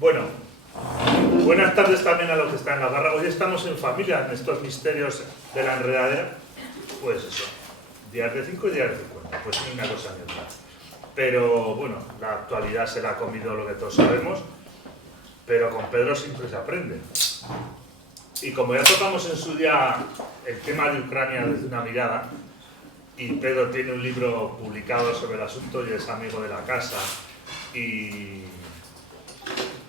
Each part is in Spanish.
Bueno, buenas tardes también a los que están en la barra. Hoy estamos en familia, en estos misterios de la enredadera. Pues eso, días de 5 y días de 50, pues ni una cosa ni otra. Pero bueno, la actualidad se la ha comido lo que todos sabemos, pero con Pedro siempre se aprende. Y como ya tocamos en su día el tema de Ucrania desde una mirada, y Pedro tiene un libro publicado sobre el asunto y es amigo de la casa, y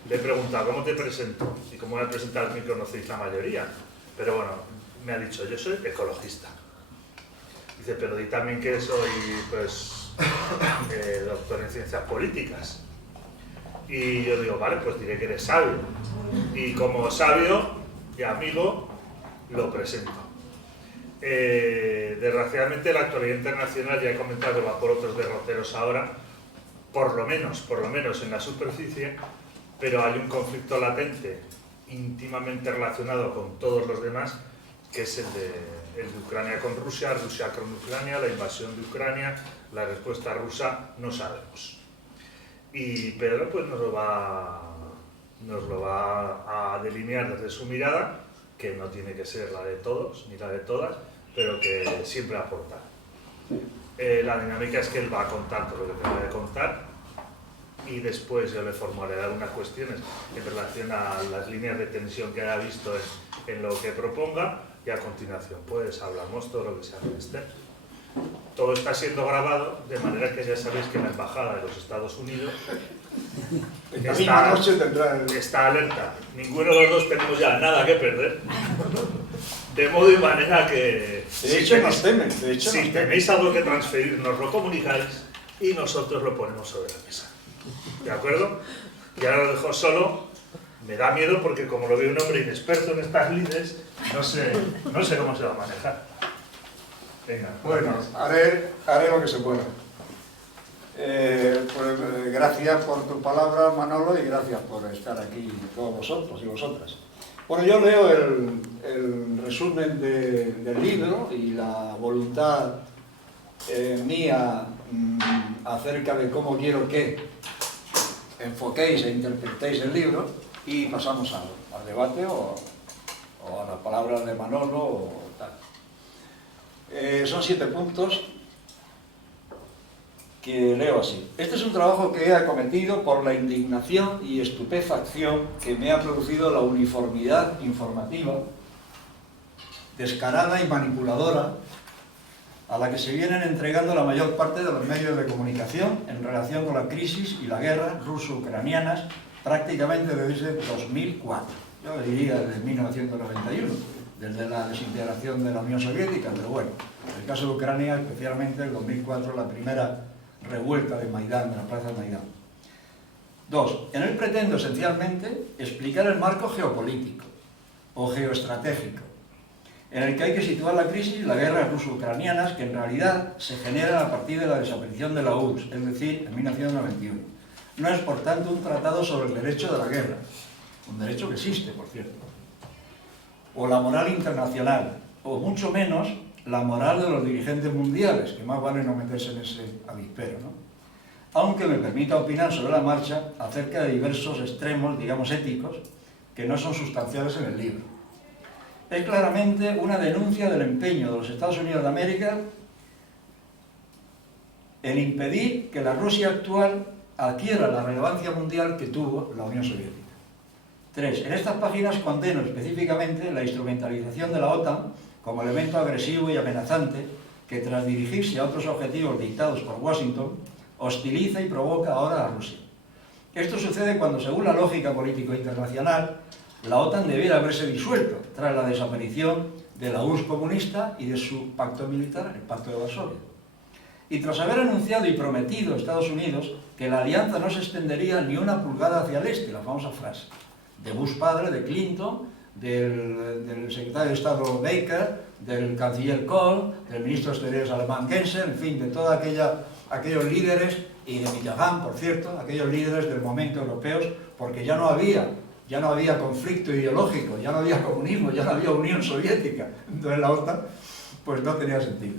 le he preguntado, ¿cómo te presento? Y como me he presentado, me conocéis la mayoría. Pero bueno, me ha dicho, yo soy ecologista. Dice, pero di también que soy, pues, doctor en ciencias políticas. Y yo digo, vale, pues diré que eres sabio. Y como sabio y amigo, lo presento. Desgraciadamente la actualidad internacional, ya he comentado que va por otros derroteros ahora, por lo menos en la superficie, pero hay un conflicto latente íntimamente relacionado con todos los demás, que es el de Ucrania con Rusia, Rusia con Ucrania, la invasión de Ucrania, la respuesta rusa, no sabemos. Y Pedro pues nos lo va a delinear desde su mirada, que no tiene que ser la de todos ni la de todas, pero que siempre aporta. La dinámica es que él va a contar todo lo que tenga que contar, y después yo le formularé algunas cuestiones en relación a las líneas de tensión que haya visto en lo que proponga, y a continuación pues hablamos todo lo que sea menester. Todo está siendo grabado, de manera que ya sabéis que la Embajada de los Estados Unidos está alerta. Ninguno de los dos tenemos ya nada que perder. De modo y manera que si tenéis algo que transferir, nos lo comunicáis y nosotros lo ponemos sobre la mesa. ¿De acuerdo? Y ahora lo dejo solo. Me da miedo porque como lo veo un hombre inexperto en estas lides, no sé cómo se va a manejar. Venga. Bueno, haré lo que se pueda. Pues, gracias por tu palabra, Manolo, y gracias por estar aquí todos vosotros y vosotras. Bueno, yo leo el resumen del libro y la voluntad mía acerca de cómo quiero que enfoquéis e interpretéis el libro, y pasamos al debate o a las palabras de Manolo o tal. Son 7 puntos que leo así. Este es un trabajo que he acometido por la indignación y estupefacción que me ha producido la uniformidad informativa, descarada y manipuladora, a la que se vienen entregando la mayor parte de los medios de comunicación en relación con la crisis y la guerra ruso-ucranianas prácticamente desde 2004. Yo diría desde 1991, desde la desintegración de la Unión Soviética, pero bueno, en el caso de Ucrania, especialmente en 2004, la primera revuelta de Maidán, de la plaza de Maidán. 2. En él pretendo esencialmente explicar el marco geopolítico o geoestratégico en el que hay que situar la crisis y la guerra ruso-ucranianas, que en realidad se generan a partir de la desaparición de la URSS, es decir, en 1991. No es, por tanto, un tratado sobre el derecho de la guerra, un derecho que existe, por cierto, o la moral internacional, o mucho menos la moral de los dirigentes mundiales, que más vale no meterse en ese avispero, ¿no? Aunque me permita opinar sobre la marcha acerca de diversos extremos, digamos, éticos, que no son sustanciales en el libro. Es claramente una denuncia del empeño de los Estados Unidos de América en impedir que la Rusia actual adquiera la relevancia mundial que tuvo la Unión Soviética. 3. En estas páginas condeno específicamente la instrumentalización de la OTAN como elemento agresivo y amenazante que, tras dirigirse a otros objetivos dictados por Washington, hostiliza y provoca ahora a Rusia. Esto sucede cuando, según la lógica política internacional, la OTAN debiera haberse disuelto tras la desaparición de la URSS comunista y de su pacto militar, el Pacto de Varsovia. Y tras haber anunciado y prometido a Estados Unidos que la alianza no se extendería ni una pulgada hacia el este, la famosa frase de Bush padre, de Clinton, del secretario de Estado Baker, del canciller Kohl, del ministro de Exteriores alemán Genscher, en fin, de todos aquellos líderes, y de Mitterrand, por cierto, aquellos líderes del momento europeos, porque ya no había conflicto ideológico, ya no había comunismo, ya no había Unión Soviética. Entonces la OTAN pues no tenía sentido.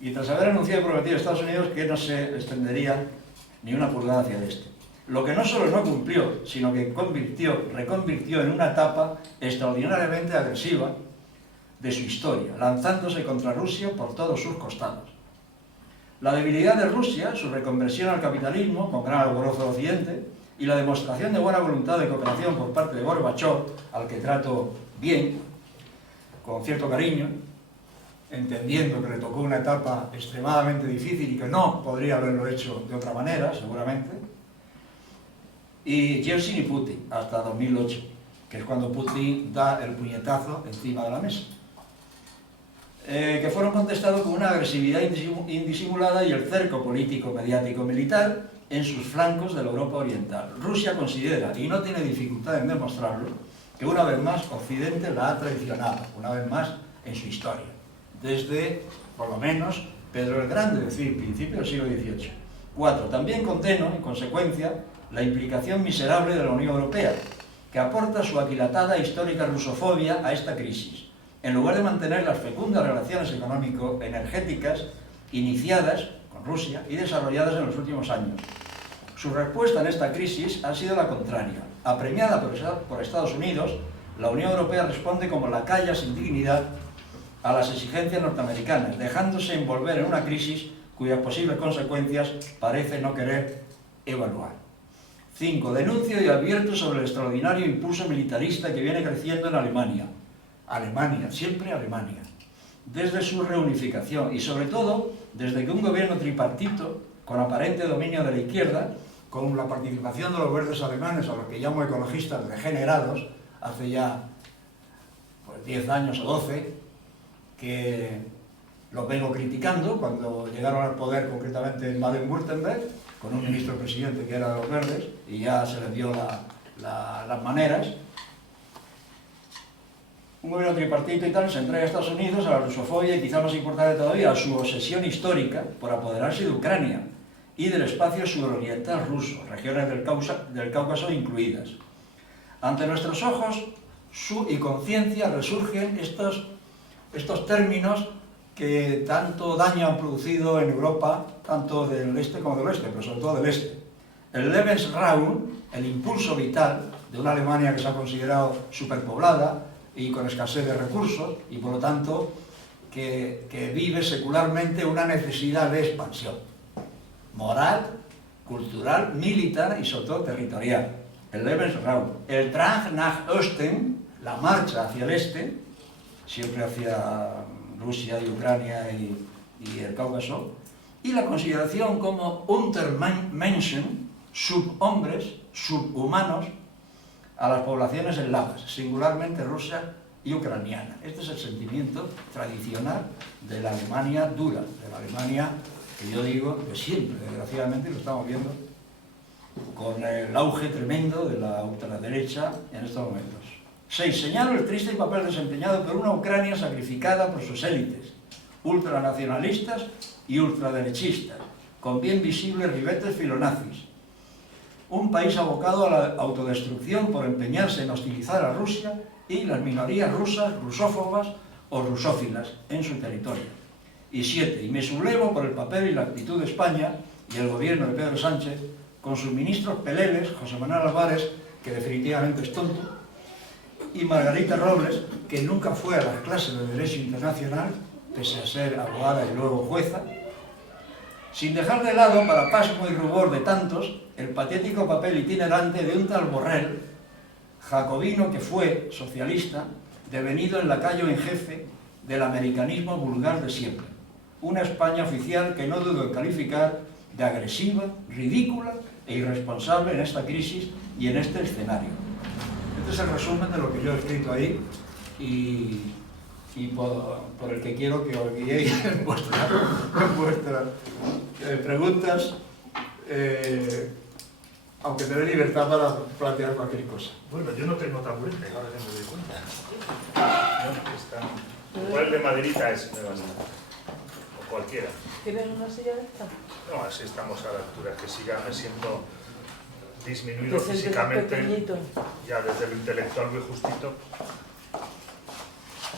Y tras haber anunciado y prometido a Estados Unidos que no se extendería ni una pulgada hacia el este. lo que no solo no cumplió, sino que reconvirtió en una etapa extraordinariamente agresiva de su historia, lanzándose contra Rusia por todos sus costados. La debilidad de Rusia, su reconversión al capitalismo, con gran alborozo de Occidente, y la demostración de buena voluntad de cooperación por parte de Gorbachov, al que trato bien, con cierto cariño, entendiendo que le tocó una etapa extremadamente difícil y que no podría haberlo hecho de otra manera, seguramente, y Yeltsin y Putin, hasta 2008, que es cuando Putin da el puñetazo encima de la mesa, que fueron contestados con una agresividad indisimulada y el cerco político, mediático, militar en sus flancos de la Europa Oriental. Rusia considera, y no tiene dificultad en demostrarlo, que una vez más Occidente la ha traicionado, una vez más en su historia, desde, por lo menos, Pedro el Grande, es decir, principio del siglo XVIII. 4. También condeno, en consecuencia, la implicación miserable de la Unión Europea, que aporta su aquilatada histórica rusofobia a esta crisis, en lugar de mantener las fecundas relaciones económico-energéticas iniciadas con Rusia y desarrolladas en los últimos años. Su respuesta en esta crisis ha sido la contraria. Apremiada por Estados Unidos, la Unión Europea responde como lacaya sin dignidad a las exigencias norteamericanas, dejándose envolver en una crisis cuyas posibles consecuencias parece no querer evaluar. 5. Denuncio y advierto sobre el extraordinario impulso militarista que viene creciendo en Alemania. Alemania, siempre Alemania, desde su reunificación y sobre todo desde que un gobierno tripartito, con aparente dominio de la izquierda, con la participación de los verdes alemanes, a los que llamo ecologistas degenerados, hace ya 10 años o 12, que los vengo criticando cuando llegaron al poder, concretamente en Baden-Württemberg, con un ministro presidente que era de los verdes, y ya se les dio las maneras. Un gobierno tripartito y tal se entrega a Estados Unidos, a la rusofobia y, quizá más importante todavía, a su obsesión histórica por apoderarse de Ucrania y del espacio suroriental ruso, regiones del Cáucaso incluidas. Ante nuestros ojos y conciencia resurgen estos términos que tanto daño han producido en Europa, tanto del este como del oeste, pero sobre todo del este. El Lebensraum, el impulso vital de una Alemania que se ha considerado superpoblada y con escasez de recursos, y por lo tanto que vive secularmente una necesidad de expansión moral, cultural, militar y sobre todo territorial. El Lebensraum, el Drang nach Osten, la marcha hacia el este, siempre hacia Rusia y Ucrania y el Cáucaso, y la consideración como Untermenschen, subhombres, subhumanos, a las poblaciones eslavas, singularmente rusa y ucraniana. Este es el sentimiento tradicional de la Alemania dura, de la Alemania que yo digo de siempre, desgraciadamente, y lo estamos viendo con el auge tremendo de la ultraderecha en estos momentos. 6. Señalo el triste papel desempeñado por una Ucrania sacrificada por sus élites, ultranacionalistas y ultraderechistas, con bien visibles ribetes filonazis. Un país abocado a la autodestrucción por empeñarse en hostilizar a Rusia y las minorías rusas, rusófobas o rusófilas en su territorio. Y 7. Y me sublevo por el papel y la actitud de España y el gobierno de Pedro Sánchez, con sus ministros peleles, José Manuel Álvarez, que definitivamente es tonto, y Margarita Robles, que nunca fue a las clases de Derecho Internacional, pese a ser abogada y luego jueza, sin dejar de lado, para pasmo y rubor de tantos, el patético papel itinerante de un tal Borrell, jacobino que fue socialista, devenido el lacayo en jefe del americanismo vulgar de siempre. Una España oficial que no dudo en calificar de agresiva, ridícula e irresponsable en esta crisis y en este escenario. Este es el resumen de lo que yo he escrito ahí y por el que quiero que os guiéis en vuestras preguntas, aunque te dé libertad para plantear cualquier cosa. Bueno, yo no tengo taburete, ahora que me doy cuenta. No, igual de maderita ese me basta. O cualquiera. ¿Quieres una silla de esta? No, así estamos a la altura, que sí ya me siento disminuido físicamente, ya desde lo intelectual muy justito.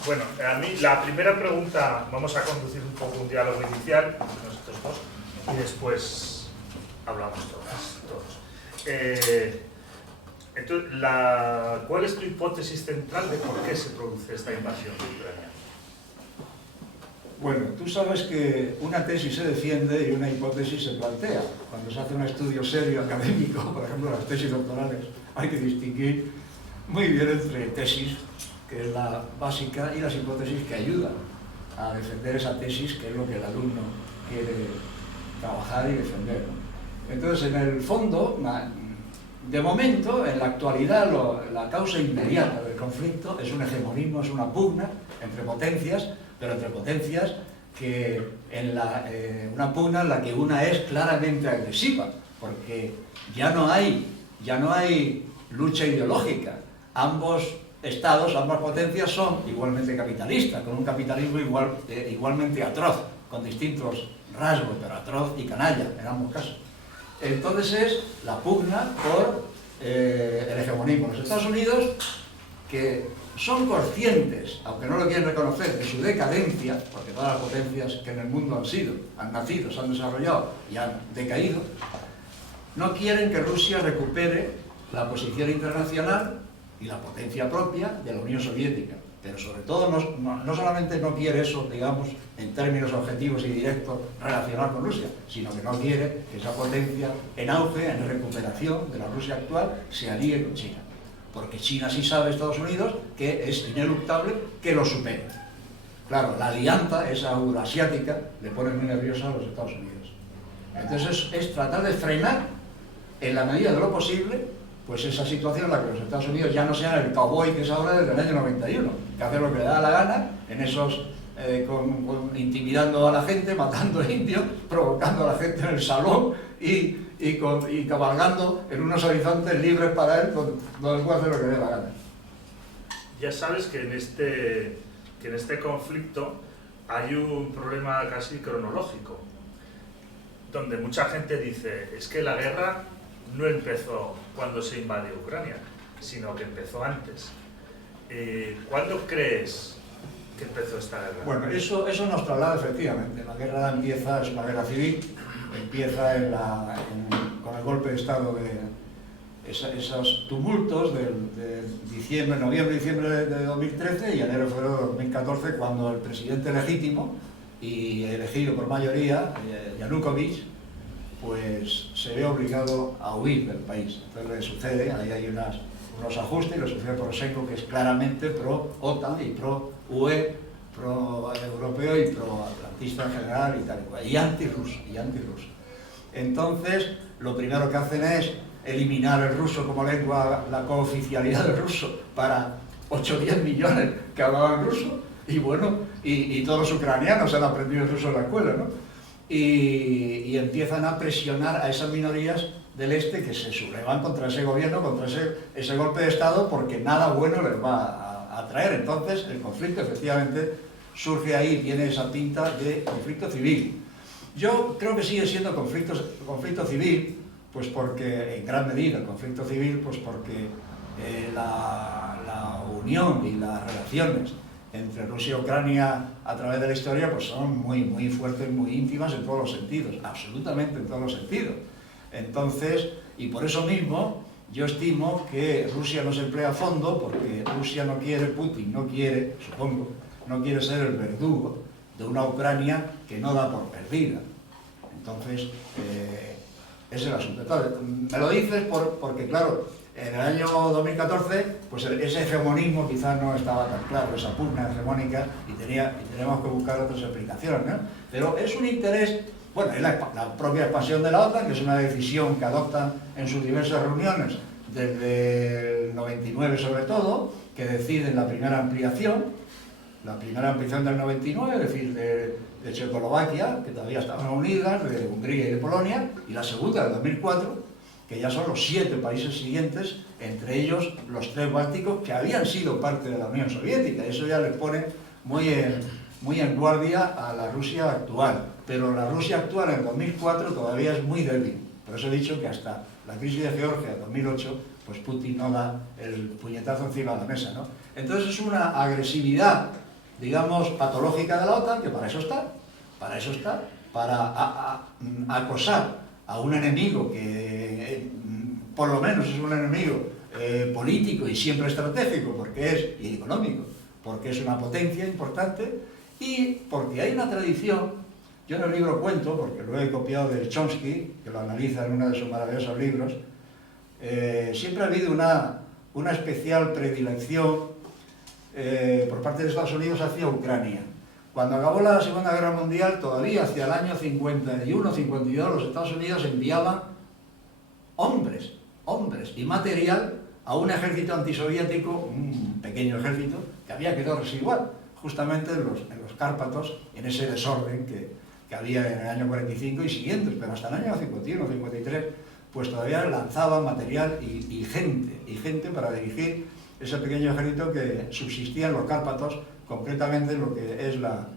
Bueno, a mí la primera pregunta, vamos a conducir un poco un diálogo inicial entre nosotros dos y después hablamos todos. Entonces, ¿cuál es tu hipótesis central de por qué se produce esta invasión de Ucrania? Bueno, tú sabes que una tesis se defiende y una hipótesis se plantea. Cuando se hace un estudio serio académico, por ejemplo las tesis doctorales, hay que distinguir muy bien entre tesis, que es la básica, y las hipótesis que ayudan a defender esa tesis, que es lo que el alumno quiere trabajar y defender, ¿no? Entonces, en el fondo, de momento, en la actualidad, la causa inmediata del conflicto es un hegemonismo, es una pugna entre potencias, pero entre potencias que una pugna en la que una es claramente agresiva, porque ya no hay lucha ideológica. Ambos estados, ambas potencias son igualmente capitalistas, con un capitalismo igualmente atroz, con distintos rasgos, pero atroz y canalla en ambos casos. Entonces es la pugna por el hegemonismo. Los Estados Unidos, que son conscientes, aunque no lo quieren reconocer, de su decadencia, porque todas las potencias que en el mundo han nacido, se han desarrollado y han decaído, no quieren que Rusia recupere la posición internacional y la potencia propia de la Unión Soviética. Pero sobre todo no solamente no quiere eso, digamos, en términos objetivos y directos relacionar con Rusia, sino que no quiere que esa potencia en auge, en recuperación de la Rusia actual, se alíe con China. Porque China sí sabe, Estados Unidos, que es ineluctable que lo supere. Claro, la alianza, esa euroasiática, le pone muy nerviosa a los Estados Unidos. Entonces es tratar de frenar, en la medida de lo posible, pues esa situación en la que los Estados Unidos ya no sean el cowboy que es ahora desde el año 91, que hace lo que le da la gana, en esos, intimidando a la gente, matando indios, provocando a la gente en el salón y cabalgando en unos horizontes libres para él, donde puede hacer lo que le dé la gana. Ya sabes que en este conflicto hay un problema casi cronológico, donde mucha gente dice, es que la guerra no empezó cuando se invadió Ucrania, sino que empezó antes. ¿Cuándo crees que empezó esta guerra? Bueno, eso nos traslada efectivamente. La guerra empieza, es una guerra civil, empieza con el golpe de Estado esos tumultos de noviembre y diciembre de 2013 y enero-febrero de 2014, cuando el presidente legítimo y elegido por mayoría, Yanukovych, pues se ve obligado a huir del país. Entonces le sucede, ahí hay unos ajustes, y le sucede a Poroshenko, que es claramente pro-OTAN y pro-UE, pro-europeo y pro-atlantista en general y tal y cual, y antirruso. Entonces, lo primero que hacen es eliminar el ruso como lengua, la cooficialidad del ruso para 8 o 10 millones que hablaban ruso, y bueno, y todos los ucranianos han aprendido el ruso en la escuela, ¿no? Y empiezan a presionar a esas minorías del este que se sublevan contra ese gobierno, contra ese golpe de Estado, porque nada bueno les va a traer. Entonces el conflicto efectivamente surge ahí, tiene esa pinta de conflicto civil. Yo creo que sigue siendo conflicto civil, pues porque en gran medida el conflicto civil, pues porque la unión y las relaciones entre Rusia y Ucrania a través de la historia pues son muy, muy fuertes, muy íntimas en todos los sentidos, absolutamente en todos los sentidos. Entonces, y por eso mismo, yo estimo que Rusia no se emplea a fondo, porque Rusia no quiere, Putin no quiere, supongo, no quiere ser el verdugo de una Ucrania que no da por perdida. Entonces, ese es el asunto. Entonces, me lo dices porque, claro, en el año 2014, pues ese hegemonismo quizás no estaba tan claro, esa pugna hegemónica, y tenemos que buscar otras explicaciones, ¿no? Pero es un interés, bueno, es la propia expansión de la OTAN, que es una decisión que adoptan en sus diversas reuniones, desde el 99 sobre todo, que deciden la primera ampliación del 99, es decir, de Checoslovaquia, que todavía estaban unidas, de Hungría y de Polonia, y la segunda del 2004, que ya son los 7 países siguientes, entre ellos los 3 bálticos, que habían sido parte de la Unión Soviética. Eso ya les pone muy en guardia a la Rusia actual. Pero la Rusia actual en 2004 todavía es muy débil. Por eso he dicho que hasta la crisis de Georgia en 2008, pues Putin no da el puñetazo encima de la mesa, ¿no? Entonces es una agresividad, digamos, patológica de la OTAN, que para eso está, para acosar a un enemigo que por lo menos es un enemigo político y siempre estratégico, porque es, y económico, porque es una potencia importante, y porque hay una tradición. Yo en el libro cuento, porque lo he copiado de Chomsky, que lo analiza en uno de sus maravillosos libros, siempre ha habido una especial predilección por parte de Estados Unidos hacia Ucrania. Cuando acabó la Segunda Guerra Mundial, todavía hacia el año 51-52, los Estados Unidos enviaban hombres y material a un ejército antisoviético, un pequeño ejército, que había quedado residual, justamente en los Cárpatos, en ese desorden que había en el año 45 y siguientes, pero hasta el año 51-53, pues todavía lanzaban material y gente para dirigir ese pequeño ejército que subsistía en los Cárpatos, concretamente en lo que es la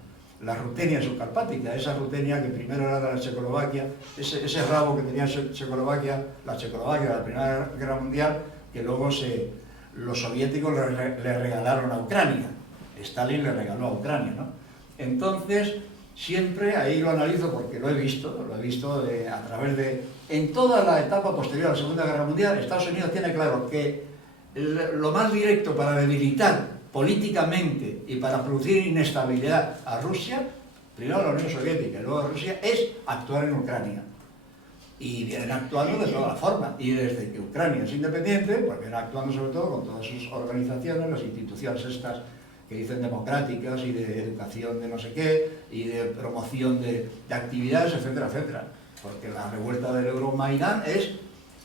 Rutenia subcarpática, esa Rutenia que primero era de la Checoslovaquia, ese rabo que tenía Checoslovaquia, la Checoslovaquia de la Primera Guerra Mundial, que luego los soviéticos le regalaron a Ucrania. Stalin le regaló a Ucrania, ¿no? Entonces, siempre, ahí lo analizo porque lo he visto a través de... En toda la etapa posterior a la Segunda Guerra Mundial, Estados Unidos tiene claro que lo más directo para debilitar políticamente y para producir inestabilidad a Rusia, primero a la Unión Soviética y luego a Rusia, es actuar en Ucrania. Y vienen actuando de todas las formas. Y desde que Ucrania es independiente, pues vienen actuando sobre todo con todas sus organizaciones, las instituciones estas que dicen democráticas y de educación de no sé qué, y de promoción de actividades, etcétera, etcétera. Porque la revuelta del Euromaidán es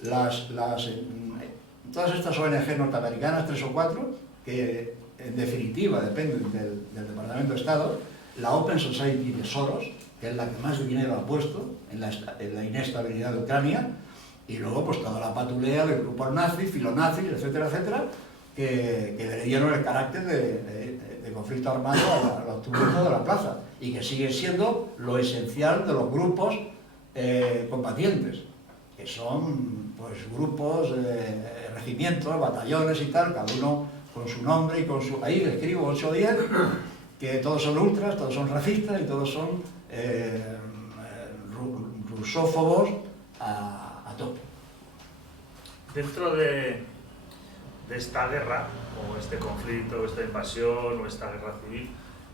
todas estas ONG norteamericanas, 3 o 4, que en definitiva dependen del Departamento de Estado, la Open Society de Soros, que es la que más dinero ha puesto en la inestabilidad de Ucrania, y luego pues toda la patulea de grupos nazis, filonazis, etcétera, etcétera, que le dieron el carácter de conflicto armado a los tumultos de la plaza, y que sigue siendo lo esencial de los grupos combatientes, que son pues grupos, regimientos, batallones y tal, cada uno con su nombre y con su... Ahí escribo 8 o 10, que todos son ultras, todos son racistas y todos son rusófobos a tope. Dentro de esta guerra, o este conflicto, o esta invasión, o esta guerra civil,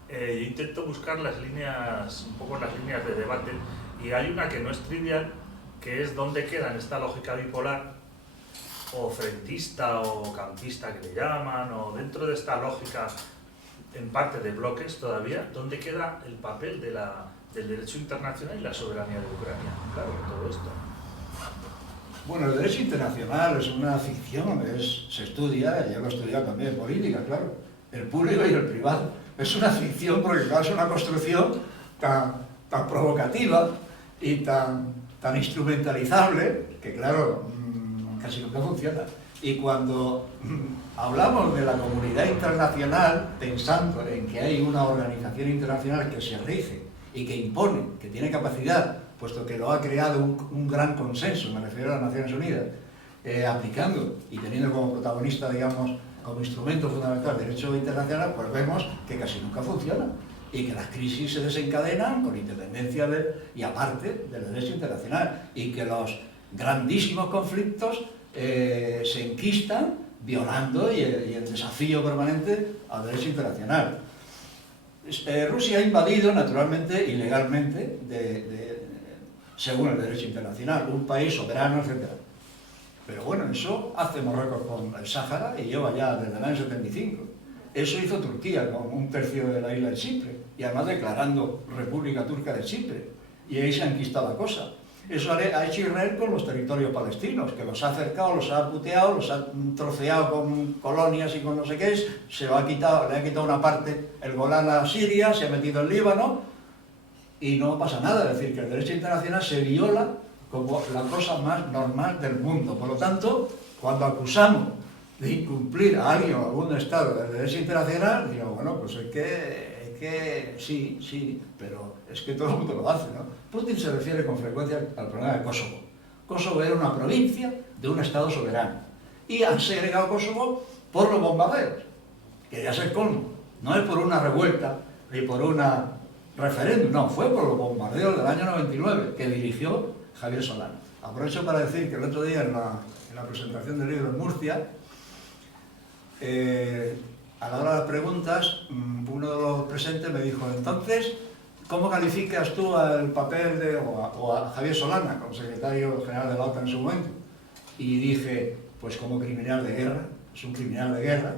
yo intento buscar las líneas, un poco las líneas de debate, y hay una que no es trivial, que es dónde queda en esta lógica bipolar, o frentista, o campista que le llaman, o dentro de esta lógica, en parte de bloques todavía, dónde queda el papel del derecho internacional y la soberanía de Ucrania, claro, en todo esto. Bueno, el derecho internacional es una ficción, se estudia, yo lo he estudiado también en política, claro, el público y el privado. Es una ficción porque, claro, es una construcción tan provocativa y tan instrumentalizable que, claro, casi nunca funciona. Y cuando hablamos de la comunidad internacional, pensando en que hay una organización internacional que se rige y que impone, que tiene capacidad, puesto que lo ha creado un gran consenso, me refiero a las Naciones Unidas, aplicando y teniendo como protagonista, digamos, como instrumento fundamental el derecho internacional, pues vemos que casi nunca funciona y que las crisis se desencadenan con independencia y aparte del derecho internacional, y que los grandísimos conflictos se enquistan violando y el desafío permanente al derecho internacional. Rusia ha invadido naturalmente, ilegalmente, según el derecho internacional, un país soberano, etc. Pero bueno, eso hace Marruecos con el Sáhara y lleva ya desde el año 75. Eso hizo Turquía con 1/3 de la isla de Chipre, y además declarando República Turca de Chipre, y ahí se ha enquistado la cosa. Eso ha hecho Israel con los territorios palestinos, que los ha acercado, los ha puteado, los ha troceado con colonias y con no sé qué, le ha quitado una parte, el Golán a Siria, se ha metido en Líbano, y no pasa nada. Es decir, que el derecho internacional se viola como la cosa más normal del mundo. Por lo tanto, cuando acusamos de incumplir a alguien o a algún Estado del derecho internacional, digo, bueno, pues es que sí, pero es que todo el mundo lo hace, ¿no? Putin se refiere con frecuencia al problema de Kosovo. Kosovo era una provincia de un Estado soberano, y han segregado Kosovo por los bombardeos, que ya es el colmo. No es por una revuelta ni por una referéndum, no, fue por los bombardeos del año 99 que dirigió Javier Solana. Aprovecho para decir que el otro día en la presentación del libro en Murcia, a la hora de las preguntas, uno de los presentes me dijo: entonces, ¿cómo calificas tú al papel o a Javier Solana como secretario general de la OTAN en su momento? Y dije, pues como criminal de guerra. Es un criminal de guerra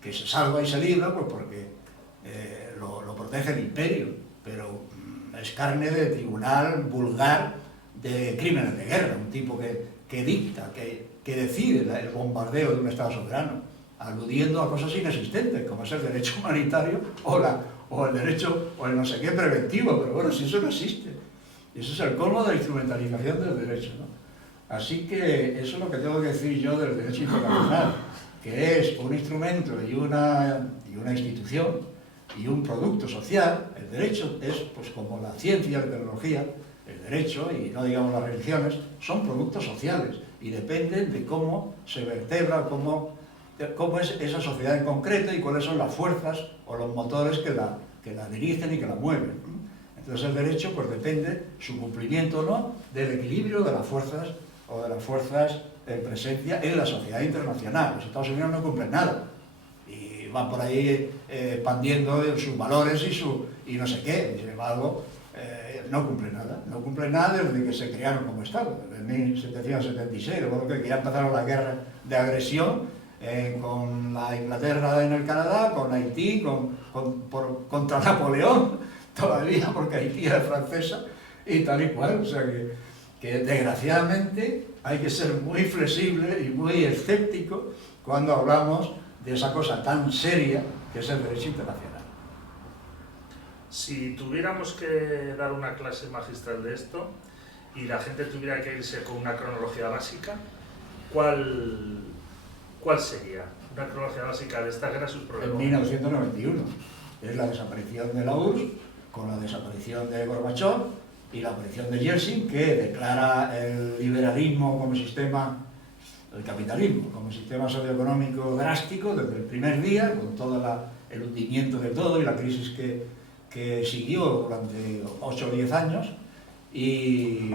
que se salva y se libra pues porque lo protege el imperio, pero es carne de tribunal vulgar de crímenes de guerra, un tipo que dicta, que decide el bombardeo de un Estado soberano, aludiendo a cosas inexistentes, como es el derecho humanitario o el derecho, o el no sé qué preventivo, pero bueno, si eso no existe. Eso es el colmo de la instrumentalización del derecho, ¿no? Así que eso es lo que tengo que decir yo del derecho internacional, que es un instrumento y una institución y un producto social. El derecho es, pues como la ciencia, la tecnología, el derecho, y no digamos las religiones, son productos sociales y dependen de cómo se vertebra, cómo es esa sociedad en concreto y cuáles son las fuerzas o los motores que la dirigen y que la mueven. Entonces el derecho pues depende, su cumplimiento o no, del equilibrio de las fuerzas o de las fuerzas en presencia en la sociedad internacional. Los Estados Unidos no cumplen nada y van por ahí expandiendo sus valores y no sé qué, y sin embargo no cumplen nada desde que se crearon como Estado, desde 1776, de modo que ya empezaron la guerra de agresión con la Inglaterra en el Canadá, con Haití, contra Napoleón, todavía porque Haití era francesa y tal y cual. O sea que desgraciadamente hay que ser muy flexible y muy escéptico cuando hablamos de esa cosa tan seria que es el derecho internacional. Si tuviéramos que dar una clase magistral de esto y la gente tuviera que irse con una cronología básica, ¿cuál sería una cronología básica de esta guerra y sus problemas? En 1991 es la desaparición de la URSS, con la desaparición de Gorbachov y la aparición de Yeltsin, que declara el liberalismo como sistema, el capitalismo como sistema socioeconómico drástico desde el primer día, con todo el hundimiento de todo y la crisis que siguió durante 8 o 10 años, y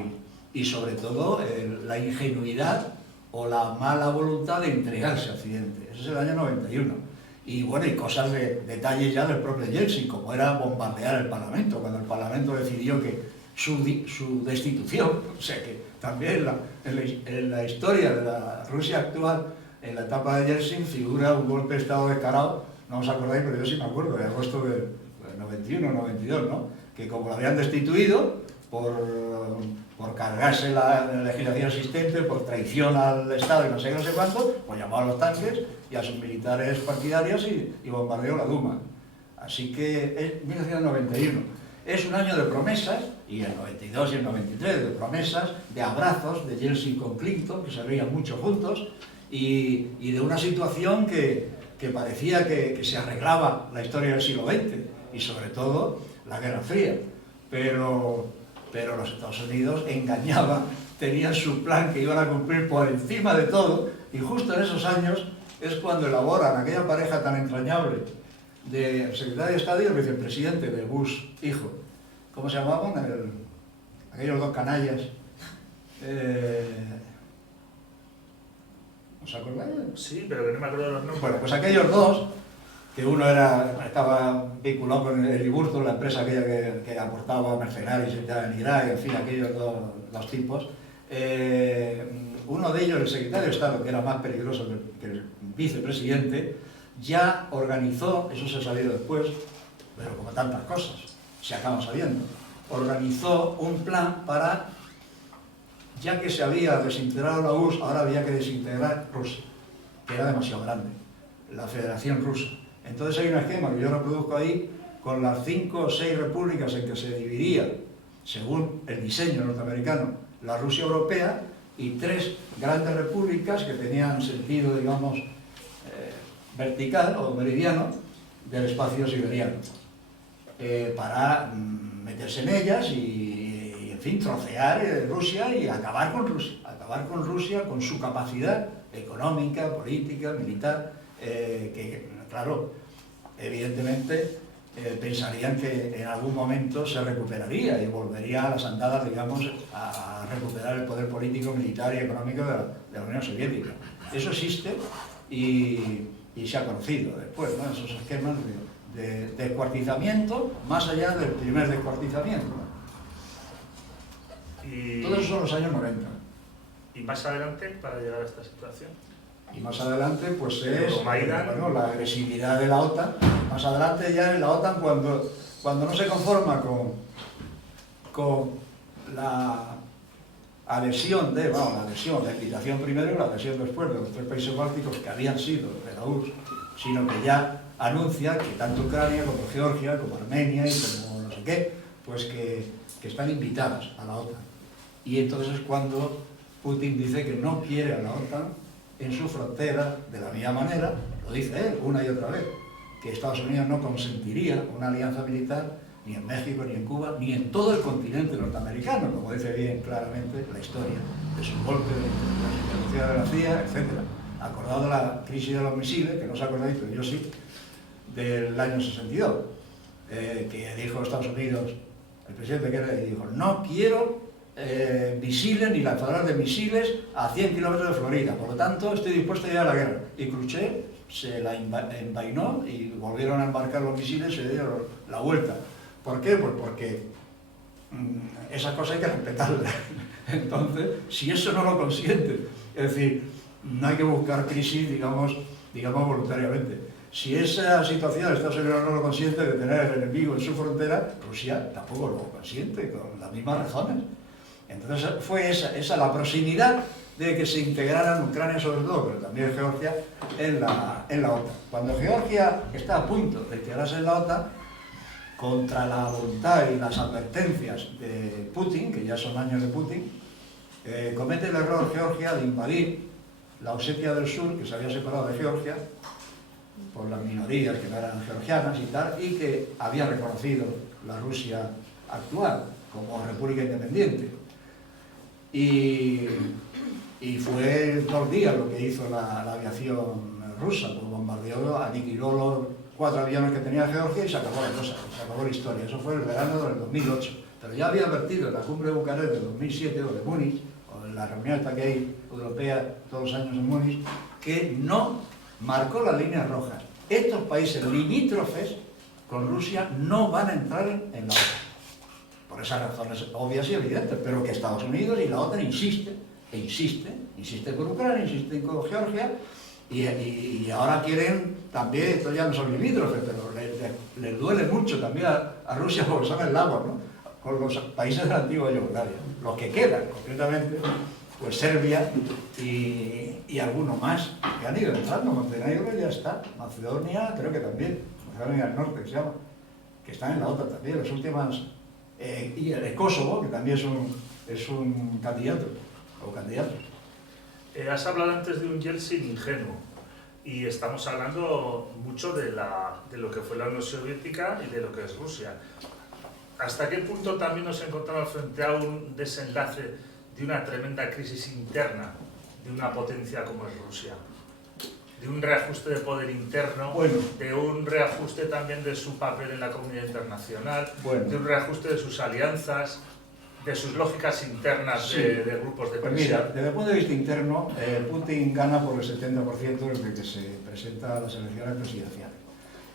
sobre todo la ingenuidad o la mala voluntad de entregarse a Occidente. Ese es el año 91. Y bueno, y cosas detalles ya del propio Yeltsin, como era bombardear el Parlamento, cuando el Parlamento decidió que su destitución, o sea que también en la historia de la Rusia actual, en la etapa de Yeltsin, figura un golpe de Estado descarado, no os acordáis, pero yo sí me acuerdo, de agosto del 91, 92, ¿no? Que como lo habían destituido por cargarse la legislación existente, por traición al Estado y no sé cuánto, pues llamó a los tanques y a sus militares partidarios y bombardeó la Duma. Así que es 1991. Es un año de promesas, y el 92 y el 93, de promesas, de abrazos de Yeltsin con Clinton, que se veían mucho juntos, y de una situación que parecía que se arreglaba la historia del siglo XX, y sobre todo la Guerra Fría. Pero los Estados Unidos engañaban, tenían su plan que iban a cumplir por encima de todo, y justo en esos años es cuando elaboran aquella pareja tan entrañable del secretario de Estado y el vicepresidente de Bush hijo. ¿Cómo se llamaban? Aquellos dos canallas. ¿Os acordáis? Sí, pero que no me acuerdo de los nombres. Bueno, pues aquellos dos, que uno estaba vinculado con el Liburto, la empresa aquella que aportaba mercenarios en Irak, en fin, aquellos dos tipos. Uno de ellos, el secretario de Estado, que era más peligroso que el vicepresidente, ya organizó, eso se ha sabido después, pero como tantas cosas, se acaban sabiendo, organizó un plan para, ya que se había desintegrado la URSS, ahora había que desintegrar Rusia, que era demasiado grande, la Federación Rusa. Entonces hay un esquema que yo reproduzco ahí, con las 5 o 6 repúblicas en que se dividía, según el diseño norteamericano, la Rusia europea, y 3 grandes repúblicas que tenían sentido, digamos, vertical o meridiano del espacio siberiano, para meterse en ellas y, en fin, trocear Rusia y acabar con Rusia, con su capacidad económica, política, militar, que, claro, evidentemente pensarían que en algún momento se recuperaría y volvería a las andadas, digamos, a recuperar el poder político, militar y económico de la Unión Soviética. Eso existe y se ha conocido después, ¿no? Esos esquemas de descuartizamiento más allá del primer descuartizamiento, ¿no? Todos esos son los años 90. ¿Y más adelante para llegar a esta situación? Y más adelante pues es bueno, la agresividad de la OTAN. Más adelante ya en la OTAN cuando no se conforma con la adhesión la invitación primero y la adhesión después de los 3 países bálticos que habían sido de la URSS, sino que ya anuncia que tanto Ucrania como Georgia, como Armenia y como no sé qué, pues que están invitadas a la OTAN. Y entonces es cuando Putin dice que no quiere a la OTAN en su frontera de la misma manera, lo dice él una y otra vez, que Estados Unidos no consentiría una alianza militar ni en México, ni en Cuba, ni en todo el continente norteamericano, como dice bien claramente la historia de su golpe, de la intervención de la CIA, etc. Acordado la crisis de los misiles, que no os acordáis, pero yo sí, del año 62, que dijo Estados Unidos, el presidente Kennedy dijo, no quiero misiles ni lanzadores de misiles a 100 kilómetros de Florida, por lo tanto estoy dispuesto a ir a la guerra. Y Khrushchev se la envainó y volvieron a embarcar los misiles y se dieron la vuelta. ¿Por qué? Pues porque esas cosas hay que respetarlas. Entonces, si eso no lo consiente, es decir, no hay que buscar crisis, digamos voluntariamente. Si esa situación Estados Unidos no lo consiente de tener el enemigo en su frontera, Rusia tampoco lo consiente, con las mismas razones. Entonces fue esa la proximidad de que se integraran Ucrania sobre todo, pero también Georgia, en la OTAN. Cuando Georgia está a punto de integrarse en la OTAN, contra la voluntad y las advertencias de Putin, que ya son años de Putin, comete el error Georgia de invadir la Osetia del Sur, que se había separado de Georgia, por las minorías que no eran georgianas y tal, y que había reconocido la Rusia actual como república independiente. Y fue 2 días lo que hizo la aviación rusa, pues bombardeó, aniquiló los 4 aviones que tenía Georgia y se acabó la cosa, se acabó la historia. Eso fue el verano del 2008. Pero ya había advertido en la cumbre de Bucarest de 2007 o de Múnich, o en la reunión esta que hay europea todos los años en Múnich, que no marcó las líneas rojas. Estos países limítrofes con Rusia no van a entrar en la OTAN. Por esas razones obvias y evidentes, pero que Estados Unidos y la OTAN insisten con Ucrania, insisten con Georgia, y ahora quieren también, estos ya no son limítrofes, pero les duele mucho también a Rusia porque son el agua, ¿no? Con los países de la antigua Yugoslavia, los que quedan, concretamente, pues Serbia y algunos más que han ido entrando. Montenegro ya está, Macedonia creo que también, Macedonia del Norte que se llama, que están en la OTAN también, las últimas, y el Kosovo, que también es un candidato, o candidato. Has hablado antes de un Yeltsin ingenuo, y estamos hablando mucho de lo que fue la Unión Soviética y de lo que es Rusia. ¿Hasta qué punto también nos encontramos frente a un desenlace de una tremenda crisis interna de una potencia como es Rusia? De un reajuste de poder interno, de un reajuste también de su papel en la comunidad internacional, de un reajuste de sus alianzas, de sus lógicas internas, sí, de grupos de presión. Pues mira, desde el punto de vista interno, Putin gana por el 70% desde que se presenta a las elecciones presidenciales.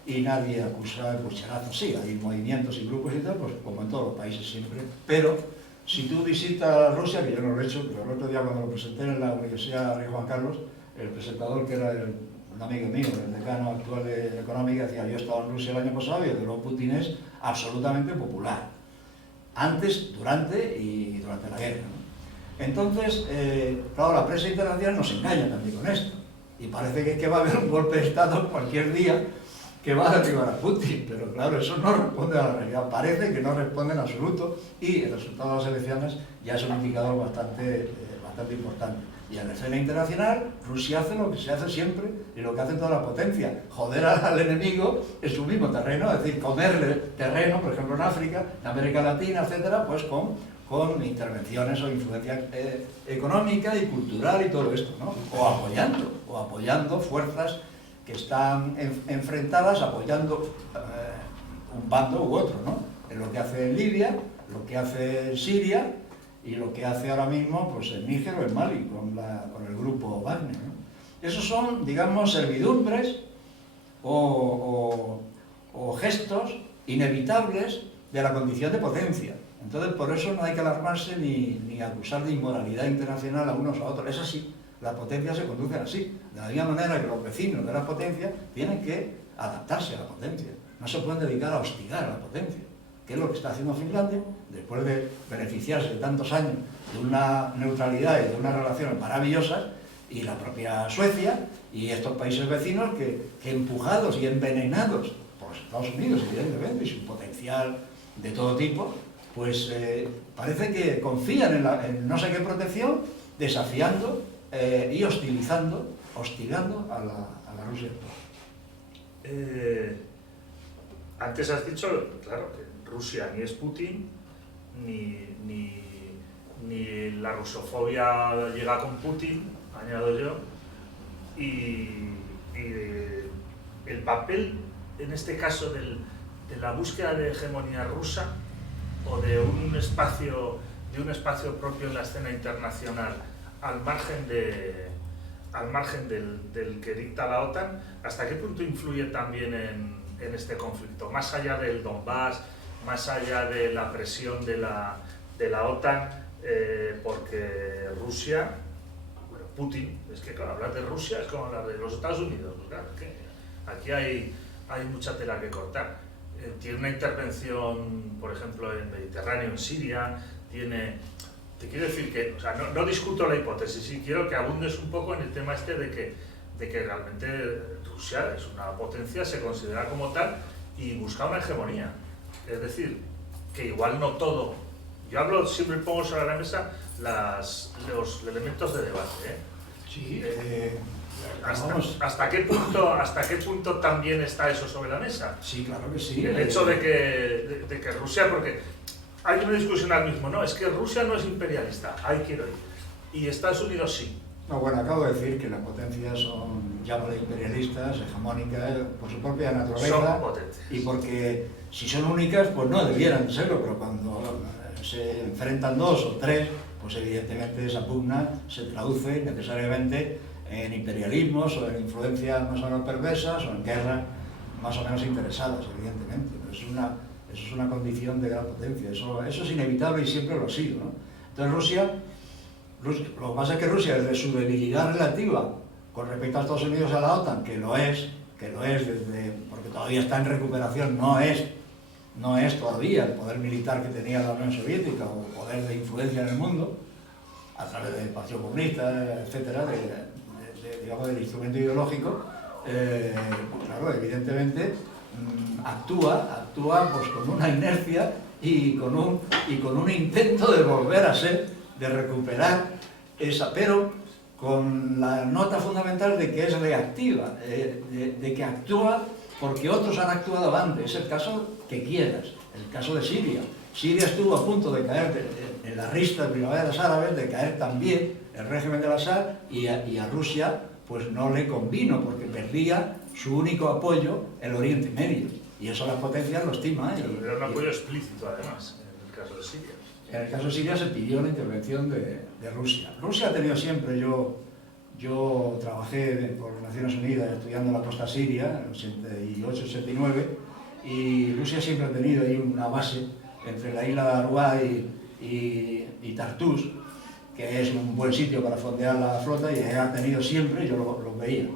Y nadie acusa el pucherazo. Sí, hay movimientos y grupos y tal, pues como en todos los países siempre. Pero si tú visitas Rusia, que yo no lo he hecho, pero el otro día cuando lo presenté en la Universidad Rey Juan Carlos, el presentador, que era un amigo mío, el decano actual de Económica, decía, yo estaba en Rusia el año pasado y desde luego Putin es absolutamente popular. Antes, durante y durante la guerra, ¿no? Entonces, claro, la prensa internacional nos engaña también con esto. Y parece que va a haber un golpe de Estado cualquier día que va a derribar a Putin, pero claro, eso no responde a la realidad. Parece que no responde en absoluto y el resultado de las elecciones ya es un indicador bastante importante. Y en la escena internacional, Rusia hace lo que se hace siempre y lo que hacen todas las potencias, joder al enemigo en su mismo terreno, es decir, comerle terreno, por ejemplo en África, en América Latina, etcétera, pues con intervenciones o influencia económica y cultural y todo esto, ¿no? O apoyando fuerzas que están enfrentadas, apoyando un bando u otro, ¿no? Es lo que hace en Libia, lo que hace en Siria y lo que hace ahora mismo pues, en Níger o en Mali con el grupo Wagner, ¿no? Esos son, digamos, servidumbres o gestos inevitables de la condición de potencia. Entonces, por eso no hay que alarmarse ni acusar de inmoralidad internacional a unos a otros. Es así, las potencias se conducen así. De la misma manera que los vecinos de la potencia tienen que adaptarse a la potencia. No se pueden dedicar a hostigar a la potencia, que es lo que está haciendo Finlandia, después de beneficiarse de tantos años de una neutralidad y de unas relaciones maravillosas, y la propia Suecia y estos países vecinos que empujados y envenenados por los Estados Unidos, evidentemente, y su potencial de todo tipo, pues parece que confían en no sé qué protección, desafiando y hostigando a la Rusia. Antes has dicho, claro, que Rusia ni es Putin, ni la rusofobia llega con Putin, añado yo, y el papel, en este caso, de la búsqueda de hegemonía rusa o de un espacio propio en la escena internacional al margen del que dicta la OTAN, ¿hasta qué punto influye también en este conflicto? Más allá del Donbass, más allá de la presión de la OTAN, porque Rusia, bueno, Putin, es que claro, hablar de Rusia es como hablar de los Estados Unidos, claro, que aquí hay mucha tela que cortar. Tiene una intervención, por ejemplo, en Mediterráneo, en Siria, te quiero decir que, o sea, no discuto la hipótesis, sí quiero que abundes un poco en el tema este de que realmente Rusia es una potencia, se considera como tal y busca una hegemonía. Es decir, que igual no todo. Yo siempre pongo sobre la mesa los elementos de debate, ¿eh? Sí, ¿Hasta qué punto también está eso sobre la mesa? Sí, claro que sí. El hecho de que Rusia, porque hay una discusión ahora mismo, no, es que Rusia no es imperialista, ahí quiero ir. Y Estados Unidos sí. No, bueno, acabo de decir que las potencias son, llámale imperialistas, hegemónicas, por su propia naturaleza. Son potencias. Y porque si son únicas, pues no debieran serlo, pero cuando se enfrentan dos o tres, pues evidentemente esa pugna se traduce necesariamente en imperialismos o en influencias más o menos perversas o en guerras más o menos interesadas, evidentemente. Eso es una condición de gran potencia, eso es inevitable y siempre lo ha sido, ¿no? Entonces Rusia, lo que pasa es que Rusia, desde su debilidad relativa con respecto a Estados Unidos y a la OTAN, que lo es porque todavía está en recuperación, no es todavía el poder militar que tenía la Unión Soviética o poder de influencia en el mundo, a través del Partido Comunista, etcétera, digamos, del instrumento ideológico, claro, evidentemente actúa pues, con una inercia y con un intento de volver a ser, de recuperar esa, pero con la nota fundamental de que es reactiva, de que actúa porque otros han actuado antes. Es el caso que quieras, el caso de Siria. Siria estuvo a punto de caer en la ristra de primaveras árabes, de caer también el régimen de Assad, y a Rusia pues no le convino porque perdía su único apoyo, el Oriente Medio, y eso las potencias lo estiman. Era un apoyo explícito además, en el caso de Siria. En el caso de Siria se pidió la intervención de Rusia. Rusia ha tenido siempre, yo trabajé por las Naciones Unidas estudiando la costa siria en el 88-89, y Rusia siempre ha tenido ahí una base entre la isla de Aruá y Tartus, que es un buen sitio para fondear la flota, y ha tenido siempre, yo lo veía,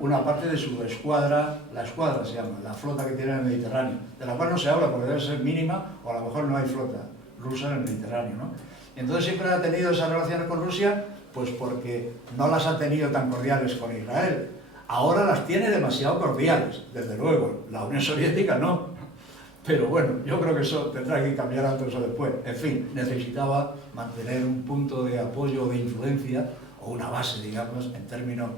una parte de su escuadra, la escuadra se llama, la flota que tiene en el Mediterráneo, de la cual no se habla porque debe ser mínima, o a lo mejor no hay flota rusa en el Mediterráneo, ¿no? Entonces siempre ha tenido esas relaciones con Rusia, pues porque no las ha tenido tan cordiales con Israel. Ahora las tiene demasiado cordiales, desde luego, la Unión Soviética no. Pero bueno, yo creo que eso tendrá que cambiar antes o después. En fin, necesitaba mantener un punto de apoyo, de influencia, o una base, digamos, en términos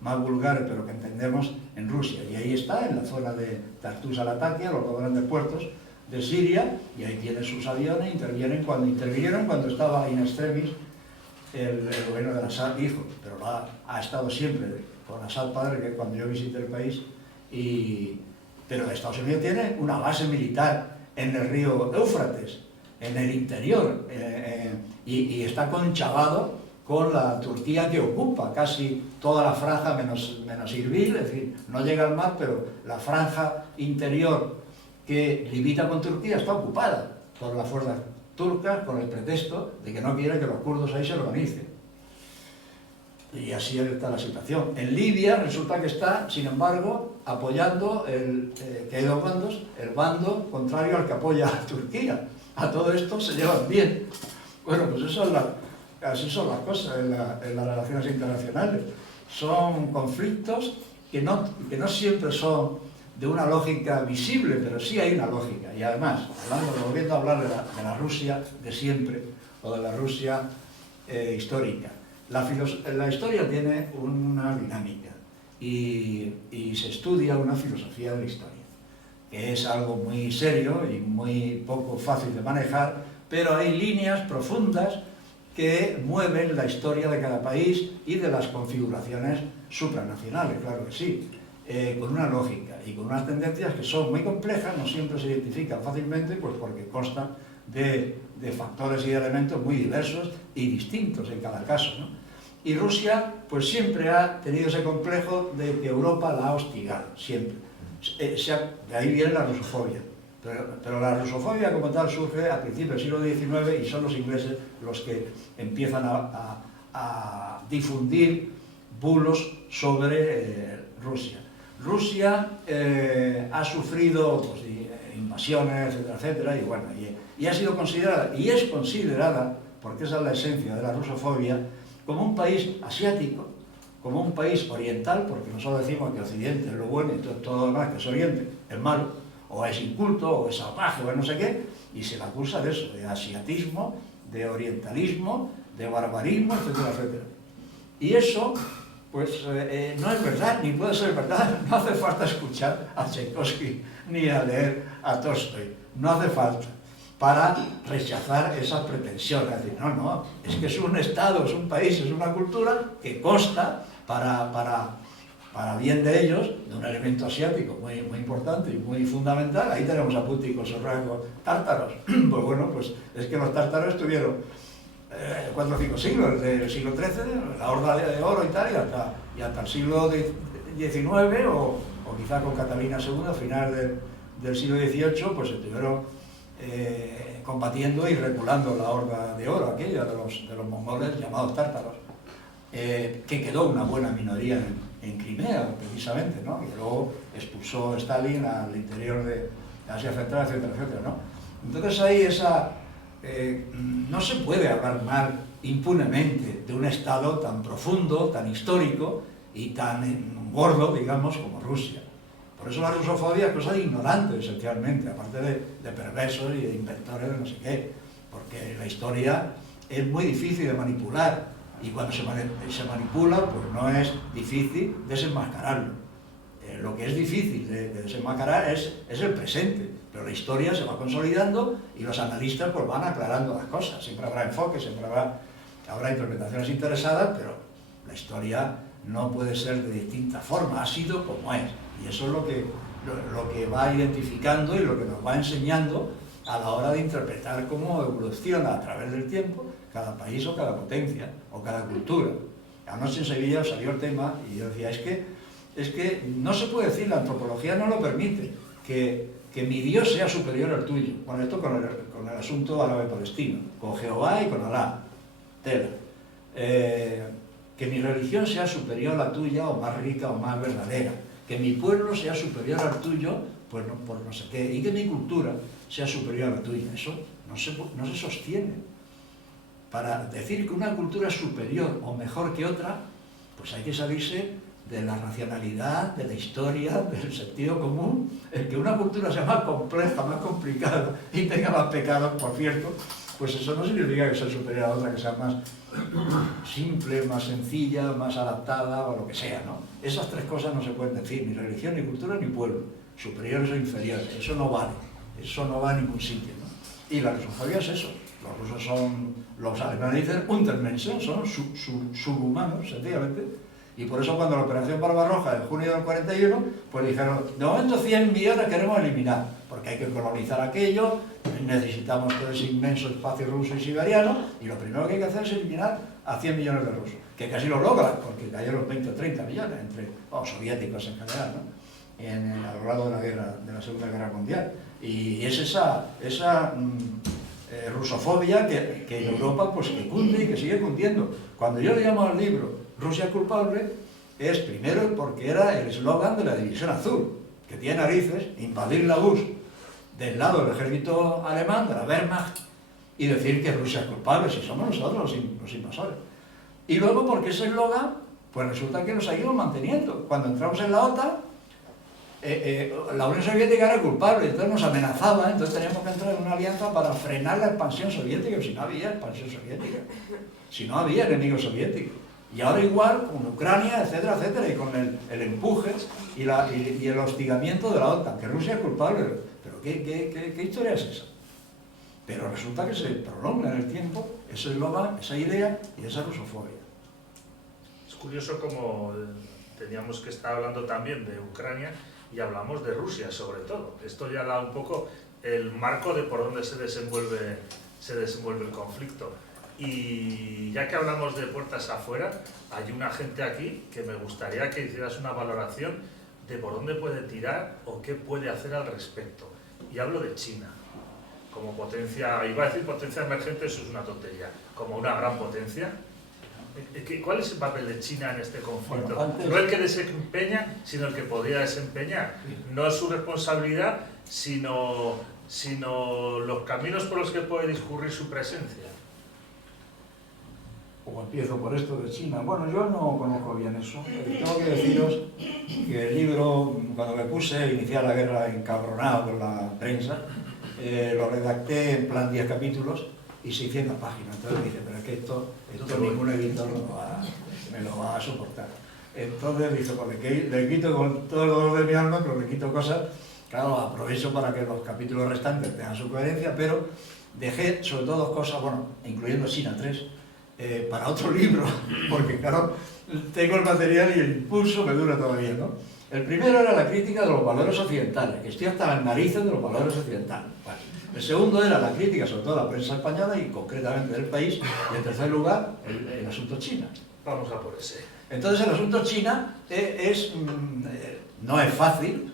más vulgares, pero que entendemos, en Rusia. Y ahí está, en la zona de Tartus al-Latakia, los dos grandes puertos de Siria, y ahí tienen sus aviones, intervinieron cuando estaba in extremis el gobierno de Assad hijo, pero ha estado siempre con Assad padre, que cuando yo visité el país, y Pero Estados Unidos tiene una base militar en el río Éufrates, en el interior, y está conchavado con la Turquía, que ocupa casi toda la franja menos Irbil, es decir, no llega al mar, pero la franja interior que limita con Turquía está ocupada por las fuerzas turcas con el pretexto de que no quieren que los kurdos ahí se organicen. Y así está la situación. En Libia resulta que está, sin embargo, apoyando, que hay dos bandos, el bando contrario al que apoya a Turquía. A todo esto se llevan bien. Bueno, pues así son las cosas en las relaciones internacionales. Son conflictos que no siempre son de una lógica visible, pero sí hay una lógica. Y además, volviendo a hablar de la Rusia de siempre, o de la Rusia histórica, la historia tiene una dinámica y se estudia una filosofía de la historia, que es algo muy serio y muy poco fácil de manejar, pero hay líneas profundas que mueven la historia de cada país y de las configuraciones supranacionales, claro que sí, con una lógica y con unas tendencias que son muy complejas, no siempre se identifican fácilmente, pues porque constan de factores y de elementos muy diversos y distintos en cada caso, ¿no? Y Rusia pues siempre ha tenido ese complejo de que Europa la ha hostigado, siempre. De ahí viene la rusofobia. Pero la rusofobia como tal surge a principios del siglo XIX y son los ingleses los que empiezan a difundir bulos sobre Rusia. Rusia ha sufrido pues, invasiones, etcétera, etcétera, y bueno, y ha sido considerada, y es considerada, porque esa es la esencia de la rusofobia, como un país asiático, como un país oriental, porque nosotros decimos que Occidente es lo bueno y todo lo demás que es Oriente es malo, o es inculto, o es salvaje, o es no sé qué, y se le acusa de eso, de asiatismo, de orientalismo, de barbarismo, etcétera, etcétera. Y eso, pues, no es verdad, ni puede ser verdad. No hace falta escuchar a Tchaikovsky, ni a leer a Tolstoy, no hace falta, para rechazar esas pretensiones. Es decir, no, es que es un Estado, es un país, es una cultura que consta para bien de ellos, de un elemento asiático muy, muy importante y muy fundamental. Ahí tenemos a Putin con sus rasgos tártaros. Pues bueno, pues es que los tártaros estuvieron 4 o 5 siglos, desde el siglo XIII, la Horda de Oro y tal, y hasta el siglo XIX, o quizá con Catalina II, a final del siglo XVIII, pues estuvieron combatiendo y regulando la Horda de Oro, aquella de los mongoles llamados tártaros, que quedó una buena minoría en Crimea, precisamente, ¿no? Y luego expulsó Stalin al interior de Asia Central, etcétera, etcétera, ¿no? Entonces ahí no se puede hablar mal impunemente de un Estado tan profundo, tan histórico y tan gordo, digamos, como Rusia. Por eso la rusofobia es cosa de ignorantes, esencialmente, aparte de perversos y de inventores de no sé qué, porque la historia es muy difícil de manipular. Y cuando se manipula, pues no es difícil desenmascararlo. Lo que es difícil de desenmascarar es el presente, pero la historia se va consolidando y los analistas pues van aclarando las cosas. Siempre habrá enfoques, siempre habrá interpretaciones interesadas, pero la historia no puede ser de distinta forma, ha sido como es. Y eso es lo que va identificando y lo que nos va enseñando a la hora de interpretar cómo evoluciona a través del tiempo cada país o cada potencia o cada cultura. Anoche en Sevilla salió el tema y yo decía, es que no se puede decir, la antropología no lo permite, que mi Dios sea superior al tuyo. Bueno, esto con el asunto árabe-palestino, con Jehová y con Alá, tela. Que mi religión sea superior a la tuya o más rica o más verdadera. Que mi pueblo sea superior al tuyo, pues no, por no sé qué, y que mi cultura sea superior a la tuya. Eso no se sostiene. Para decir que una cultura es superior o mejor que otra, pues hay que salirse de la racionalidad, de la historia, del sentido común. El que una cultura sea más compleja, más complicada y tenga más pecados, por cierto, pues eso no significa que sea superior a otra que sea más simple, más sencilla, más adaptada o lo que sea, ¿no? Esas tres cosas no se pueden decir, ni religión, ni cultura, ni pueblo, superiores o inferiores. Eso no vale, eso no va a ningún sitio, ¿no? Y la rusofobia es eso. Los rusos son, los alemanes dicen Untermenschen, son subhumanos, sencillamente, Y por eso cuando la operación Barbarroja en junio del 41, pues dijeron, de momento 100 millones queremos eliminar, porque hay que colonizar aquello, necesitamos todo ese inmenso espacio ruso y siberiano, y lo primero que hay que hacer es eliminar a 100 millones de rusos, que casi lo logran, porque cayeron los 20 o 30 millones, entre soviéticos en general, ¿no? A lo largo de la Segunda Guerra Mundial. Y es esa rusofobia que en Europa pues que cunde y que sigue cundiendo. Cuando yo le llamo al libro Rusia culpable, es primero porque era el eslogan de la División Azul, que tiene narices invadir la URSS del lado del ejército alemán, de la Wehrmacht, y decir que Rusia es culpable, si somos nosotros los invasores. Y luego porque ese eslogan, pues resulta que lo seguimos manteniendo. Cuando entramos en la OTAN, la Unión Soviética era culpable, entonces nos amenazaba, entonces teníamos que entrar en una alianza para frenar la expansión soviética, si no había expansión soviética, si no había enemigo soviético. Y ahora igual con Ucrania, etcétera, etcétera, y con el empuje y el hostigamiento de la OTAN, que Rusia es culpable. Pero ¿qué historia es esa? Pero resulta que se prolonga en el tiempo ese eslogan, esa idea y esa rusofobia. Es curioso como teníamos que estar hablando también de Ucrania y hablamos de Rusia sobre todo. Esto ya da un poco el marco de por dónde se desenvuelve el conflicto. Y ya que hablamos de puertas afuera, hay una gente aquí que me gustaría que hicieras una valoración de por dónde puede tirar o qué puede hacer al respecto. Y hablo de China, como potencia, iba a decir potencia emergente, eso es una tontería, como una gran potencia. ¿Cuál es el papel de China en este conflicto? Bueno, antes... No el que desempeña, sino el que podría desempeñar. No es su responsabilidad, sino los caminos por los que puede discurrir su presencia. O empiezo por esto de China. Bueno, yo no conozco bien eso. Tengo que deciros que el libro, cuando me puse a iniciar la guerra encabronado con la prensa, lo redacté en plan 10 capítulos y 600 páginas. Entonces dije, pero es que esto ningún editor me lo va a soportar. Entonces dije, pues le quito con todo el dolor de mi alma, pero le quito cosas. Claro, aprovecho para que los capítulos restantes tengan su coherencia, pero dejé sobre todo 2 cosas, bueno, incluyendo China 3, para otro libro, porque claro, tengo el material y el impulso me dura todavía, ¿no? El primero era la crítica de los valores occidentales, que estoy hasta las narices de los valores occidentales. Bueno, el segundo era la crítica sobre todo a la prensa española y concretamente del país, y en tercer lugar, el asunto China. Vamos a por ese. Entonces el asunto China no es fácil,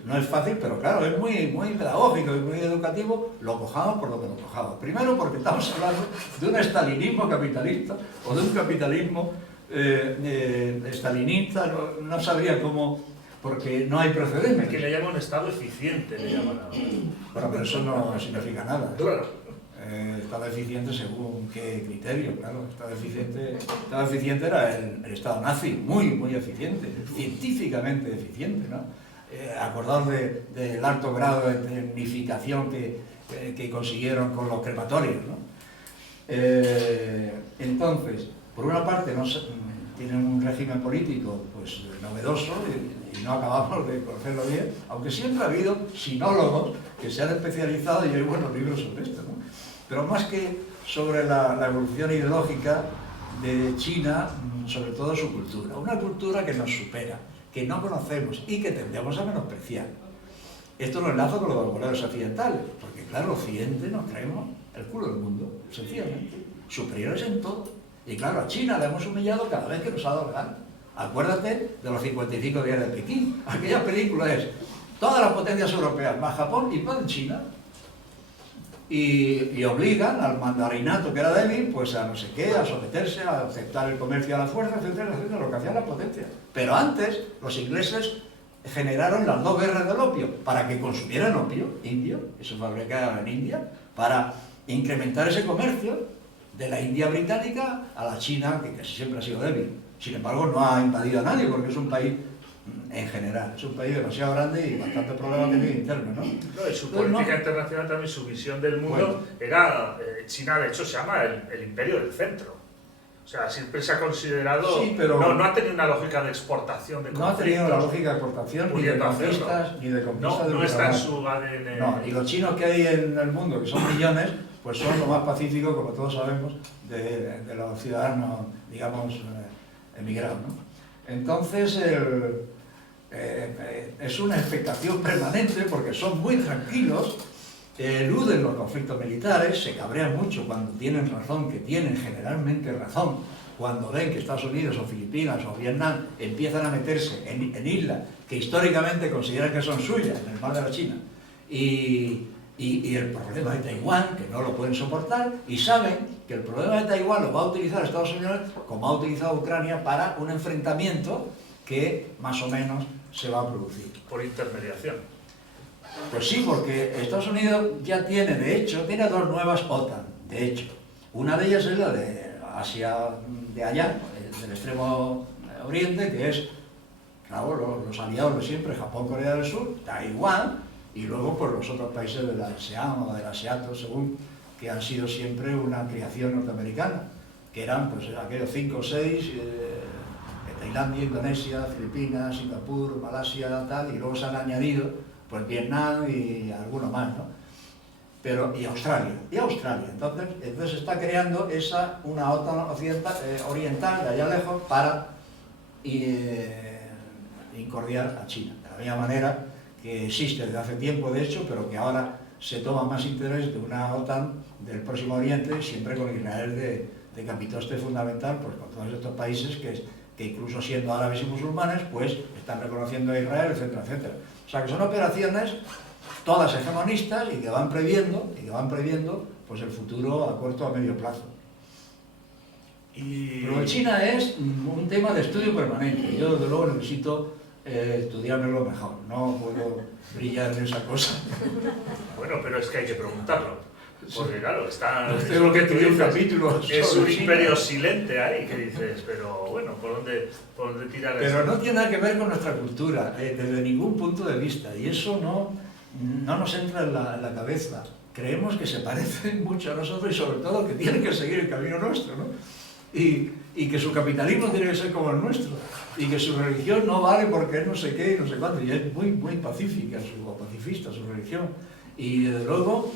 pero claro, es muy pedagógico y muy educativo, lo cojamos por lo que lo cojamos. Primero porque estamos hablando de un estalinismo capitalista o de un capitalismo estalinista, no sabría cómo, porque no hay precedentes. Que le llaman Estado eficiente, le llaman ahora. Bueno, pero eso no significa nada. Claro. Estado eficiente según qué criterio, claro. Estado eficiente era el Estado nazi, muy eficiente, científicamente eficiente, ¿no? Acordaos del alto grado de tecnificación que consiguieron con los crematorios, ¿no? Entonces, por una parte tienen un régimen político pues novedoso y no acabamos de conocerlo bien, aunque siempre ha habido sinólogos que se han especializado y hay buenos libros sobre esto, ¿no? Pero más que sobre la evolución ideológica de China, sobre todo su cultura. Una cultura que nos supera, que no conocemos y que tendríamos a menospreciar. Esto lo enlazo con los valores occidentales, porque claro, Occidente nos creemos el culo del mundo, sencillamente, superiores en todo. Y claro, a China la hemos humillado cada vez que nos ha dado la gana. Acuérdate de los 55 días de Pekín. Aquella película es todas las potencias europeas, más Japón y más China. Y obligan al mandarinato que era débil, pues a no sé qué, a someterse, a aceptar el comercio a la fuerza, etcétera, etcétera, lo que hacían las potencias. Pero antes, los ingleses generaron las 2 guerras del opio, para que consumieran opio indio, que se fabricaba en India, para incrementar ese comercio de la India británica a la China, que casi siempre ha sido débil. Sin embargo, no ha invadido a nadie, porque es un país, en general, es un país demasiado grande y bastante problemas internos, ¿no? No, y su política internacional también, su visión del mundo, era, China de hecho se llama el imperio del centro. O sea, siempre se ha considerado, sí, pero no ha tenido una lógica de exportación de conflictos. No ha tenido la lógica de exportación, ni de conquistas, ni de conquistas de no está en su ADN. No, y los chinos que hay en el mundo, que son millones, pues son lo más pacíficos, como todos sabemos, de los ciudadanos, digamos, emigrados, ¿no? Entonces, es una expectación permanente porque son muy tranquilos, eluden los conflictos militares, se cabrean mucho cuando tienen razón, que tienen generalmente razón, cuando ven que Estados Unidos o Filipinas o Vietnam empiezan a meterse en islas que históricamente consideran que son suyas, en el mar de la China, y el problema de Taiwán, que no lo pueden soportar, y saben que el problema de Taiwán lo va a utilizar Estados Unidos como ha utilizado Ucrania para un enfrentamiento que más o menos se va a producir. Por intermediación. Pues sí, porque Estados Unidos ya tiene, de hecho, tiene dos nuevas OTAN, de hecho. Una de ellas es la de Asia de allá, del extremo oriente, que es, claro, los aliados de siempre, Japón, Corea del Sur, Taiwán, y luego pues los otros países de la ASEAN o de la ASEATO, según, que han sido siempre una creación norteamericana, que eran pues aquellos 5 o 6, Tailandia, Indonesia, Filipinas, Singapur, Malasia, tal, y luego se han añadido pues Vietnam y alguno más, ¿no? Pero, y Australia. Entonces se está creando una OTAN oriental de allá lejos para incordiar a China. De la misma manera que existe desde hace tiempo, de hecho, pero que ahora se toma más interés de una OTAN del Próximo Oriente, siempre con Israel de capitoste fundamental, pues con todos estos países que incluso siendo árabes y musulmanes, pues están reconociendo a Israel, etcétera, etcétera. O sea que son operaciones todas hegemonistas y que van previendo pues el futuro a corto o a medio plazo. Pero China es un tema de estudio permanente. Yo desde luego necesito estudiármelo mejor, no puedo brillar en esa cosa. Bueno, pero es que hay que preguntarlo. Porque claro, está... Es lo que tú dices, capítulo es un imperio silente ahí, que dices, pero bueno, ¿por dónde tirar eso? Pero no tiene nada que ver con nuestra cultura, desde ningún punto de vista, y eso no nos entra en la cabeza. Creemos que se parecen mucho a nosotros y sobre todo que tienen que seguir el camino nuestro, ¿no? Y que su capitalismo tiene que ser como el nuestro, y que su religión no vale porque es no sé qué y no sé cuánto, y es muy, muy pacífica, o pacifista su religión. Y desde luego,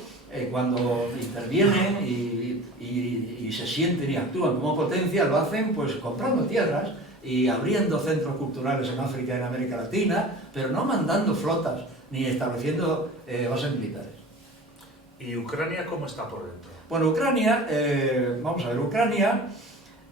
cuando intervienen y se sienten y actúan como potencia, lo hacen pues comprando tierras y abriendo centros culturales en África y en América Latina, pero no mandando flotas ni estableciendo bases militares. ¿Y Ucrania cómo está por dentro? Bueno, Ucrania, vamos a ver, Ucrania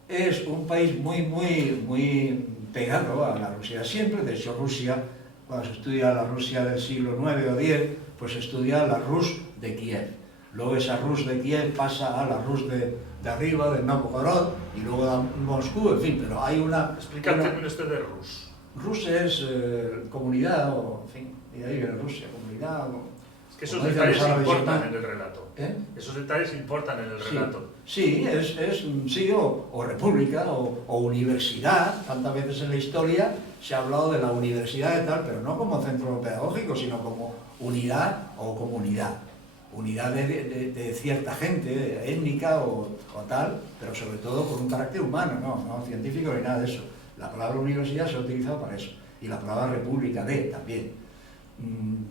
es un país muy, muy, muy pegado a la Rusia siempre. De hecho, Rusia, cuando se estudia la Rusia del siglo IX o X, pues se estudia la Rus de Kiev. Luego esa Rus de Kiev pasa a la Rus de arriba, de Novgorod, y luego a Moscú, en fin, pero hay una... Explícate usted de Rus. Rus es comunidad, o en fin, y ahí viene Rusia, comunidad... Es que esos detalles importan en el relato. Esos detalles importan en el relato. Sí, sí, o república, o universidad. Tantas veces en la historia se ha hablado de la universidad y tal, pero no como centro pedagógico, sino como unidad o comunidad. Unidad de cierta gente, étnica o tal, pero sobre todo con un carácter humano, no científico ni nada de eso. La palabra universidad se ha utilizado para eso, y la palabra república también.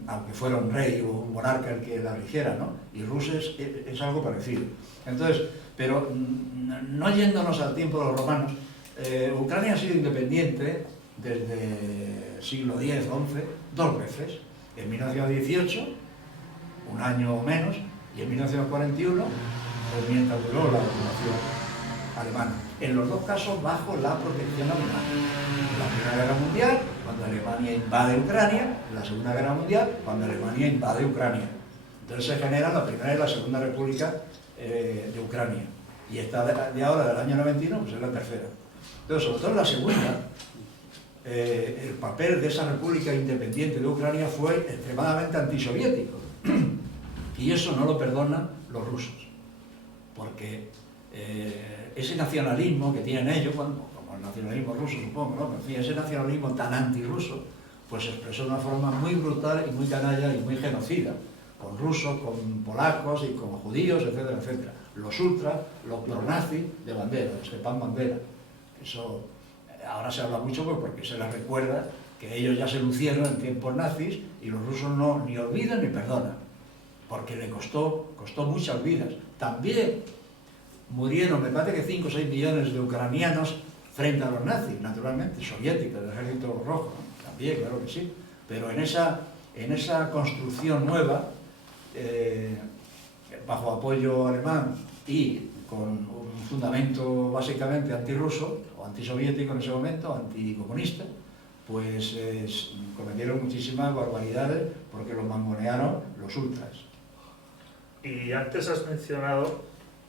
Aunque fuera un rey o un monarca el que la rigiera, ¿no? Y Rus es algo parecido. Entonces, pero no yéndonos al tiempo de los romanos, Ucrania ha sido independiente desde el siglo X, XI, 2 veces. En 1918, un año o menos, y en 1941, pues mientras duró la ocupación alemana. En los dos casos bajo la protección alemana. La Primera Guerra Mundial, cuando Alemania invade Ucrania, la Segunda Guerra Mundial, cuando Alemania invade Ucrania. Entonces se genera la Primera y la Segunda República de Ucrania. Y esta de ahora, del año 91, pues es la tercera. Entonces, sobre todo en la segunda, el papel de esa República Independiente de Ucrania fue extremadamente antisoviético. Y eso no lo perdonan los rusos. Porque ese nacionalismo que tienen ellos, como el nacionalismo ruso supongo, ¿no? En fin, ese nacionalismo tan antirruso, pues se expresó de una forma muy brutal y muy canalla y muy genocida, con rusos, con polacos y con judíos, etcétera, etcétera. Los ultras, los pronazis de Bandera, de Stepan Bandera. Eso ahora se habla mucho pues porque se les recuerda que ellos ya se lucieron en tiempos nazis y los rusos no ni olvidan ni perdonan, porque le costó muchas vidas. También murieron, me parece que 5 o 6 millones de ucranianos frente a los nazis, naturalmente, soviética, del ejército rojo, ¿no? También, claro que sí, pero en esa construcción nueva, bajo apoyo alemán y con un fundamento básicamente antirruso, o antisoviético en ese momento, anticomunista, pues cometieron muchísimas barbaridades porque los mangonearon los ultras. Y antes has mencionado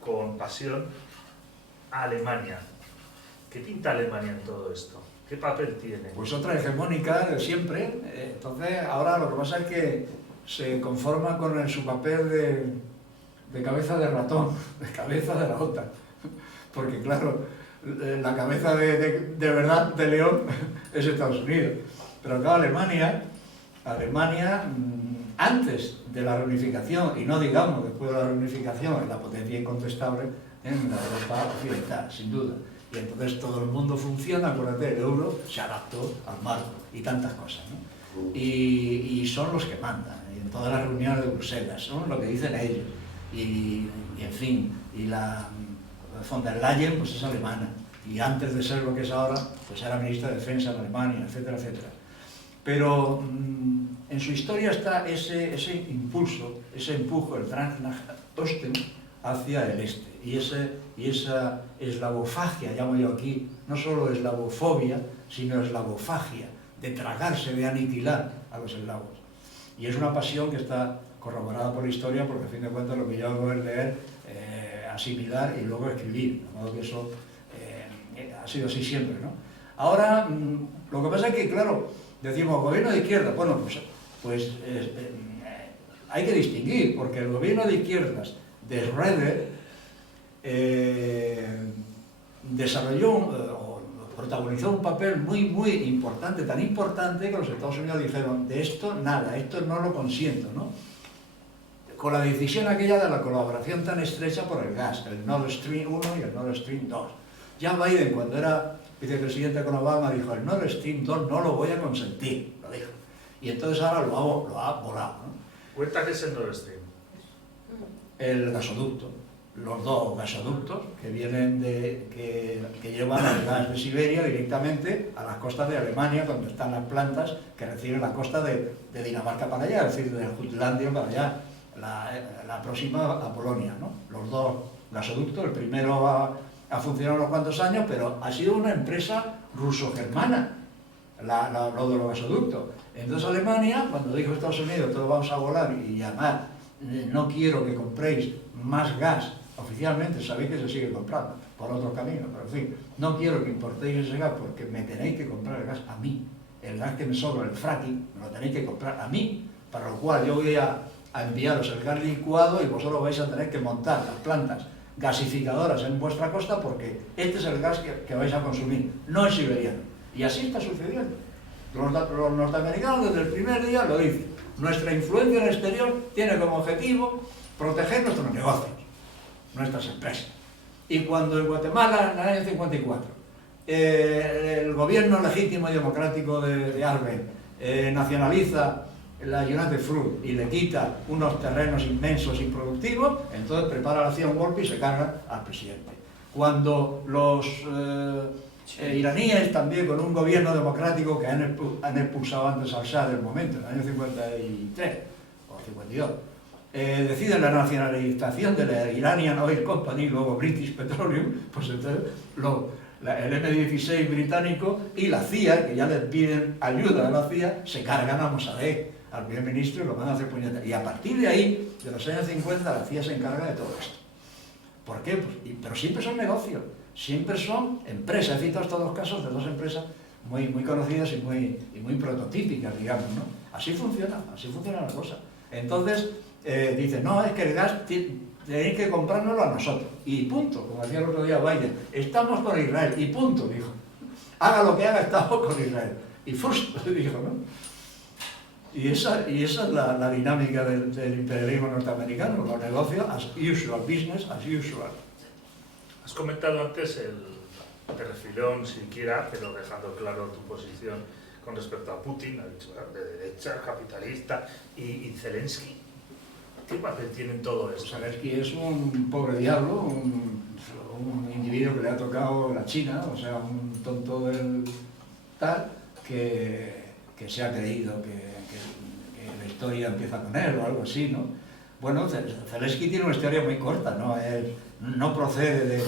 con pasión a Alemania. ¿Qué pinta Alemania en todo esto? ¿Qué papel tiene? Pues otra hegemónica de siempre. Entonces, ahora lo que pasa es que se conforma con su papel de cabeza de ratón, de cabeza de la OTAN. Porque claro, la cabeza de verdad de león es Estados Unidos. Pero claro, Alemania, antes de la reunificación, y no digamos después de la reunificación, es la potencia incontestable en la Europa occidental, sin duda. Y entonces todo el mundo funciona, acuérdate, el euro se adaptó al marco y tantas cosas, ¿no? Y son los que mandan, y en todas las reuniones de Bruselas, son lo que dicen ellos. Y en fin, y la von der Leyen pues es alemana, y antes de ser lo que es ahora, pues era ministra de Defensa en Alemania, etcétera, etcétera. Pero en su historia está ese impulso, ese empujo, el Drang nach Osten, hacia el este. Y esa eslavofagia, llamo yo aquí, no solo eslavofobia, sino eslavofagia, de tragarse, de aniquilar a los eslavos. Y es una pasión que está corroborada por la historia, porque a fin de cuentas lo que yo hago es leer, asimilar y luego escribir. De modo que eso ha sido así siempre, ¿no? Ahora, lo que pasa es que, claro, decimos gobierno de izquierda, bueno, pues hay que distinguir, porque el gobierno de izquierdas de Schröder desarrolló o protagonizó un papel muy importante, tan importante que los Estados Unidos dijeron, de esto nada, esto no lo consiento, ¿no? Con la decisión aquella de la colaboración tan estrecha por el gas, el Nord Stream 1 y el Nord Stream 2. Ya Biden, cuando era vicepresidente con Obama, dijo, el Nord Stream 2 no lo voy a consentir, lo dijo. Y entonces ahora lo ha volado, ¿no? Cuenta que es el Nord Stream. El gasoducto, los dos gasoductos que vienen que llevan el gas de Siberia directamente a las costas de Alemania, donde están las plantas que reciben la costa de Dinamarca para allá, es decir, de Jutlandia para allá, la próxima a Polonia, ¿no? Los dos gasoductos, el primero ha funcionado unos cuantos años, pero ha sido una empresa ruso-germana, lo de los gasoductos. Entonces Alemania, cuando dijo Estados Unidos, todos vamos a volar y además no quiero que compréis más gas, oficialmente sabéis que se sigue comprando por otros caminos, pero en fin, no quiero que importéis ese gas porque me tenéis que comprar el gas a mí, el gas que me sobra, el fracking, me lo tenéis que comprar a mí, para lo cual yo voy a enviaros el gas licuado y vosotros vais a tener que montar las plantas gasificadoras en vuestra costa porque este es el gas que vais a consumir, no es siberiano. Y así está sucediendo. Los norteamericanos desde el primer día lo dicen. Nuestra influencia en el exterior tiene como objetivo proteger nuestros negocios, nuestras empresas. Y cuando en Guatemala, en el año 54, el gobierno legítimo y democrático de Arben nacionaliza la United Fruit y le quita unos terrenos inmensos y productivos, entonces prepara la acción golpe y se carga al presidente. Cuando los iraníes, también con un gobierno democrático que han expulsado antes al Shah del momento, en el año 53 o 52, deciden la nacionalización de la Iranian Oil Company, luego British Petroleum, pues entonces el M-16 británico y la CIA, que ya les piden ayuda a la CIA, se cargan a Mossadegh, al primer ministro, y lo van a hacer puñetas. Y a partir de ahí, de los años 50, la CIA se encarga de todo esto. ¿Por qué? Pues, pero siempre son negocios, siempre son empresas. He citado estos dos casos de dos empresas muy conocidas y muy prototípicas, digamos, ¿no? Así funciona la cosa. Entonces, dicen, no, es que el gas tenéis que comprárnoslo a nosotros. Y punto, como decía el otro día Biden, estamos con Israel, y punto, dijo. Haga lo que haga, estamos con Israel. Y first, dijo, ¿no? Y esa es la dinámica del imperialismo norteamericano, los negocios as usual, business as usual. Has comentado antes de refilón, siquiera, pero dejando claro tu posición con respecto a Putin, ha dicho de derecha, capitalista, y Zelensky. ¿Qué papel tiene en todo esto? Zelensky es un pobre diablo, un individuo que le ha tocado la China, o sea, un tonto del tal, que se ha creído que la historia empieza con él o algo así, ¿no? Bueno, Zelensky tiene una historia muy corta, no procede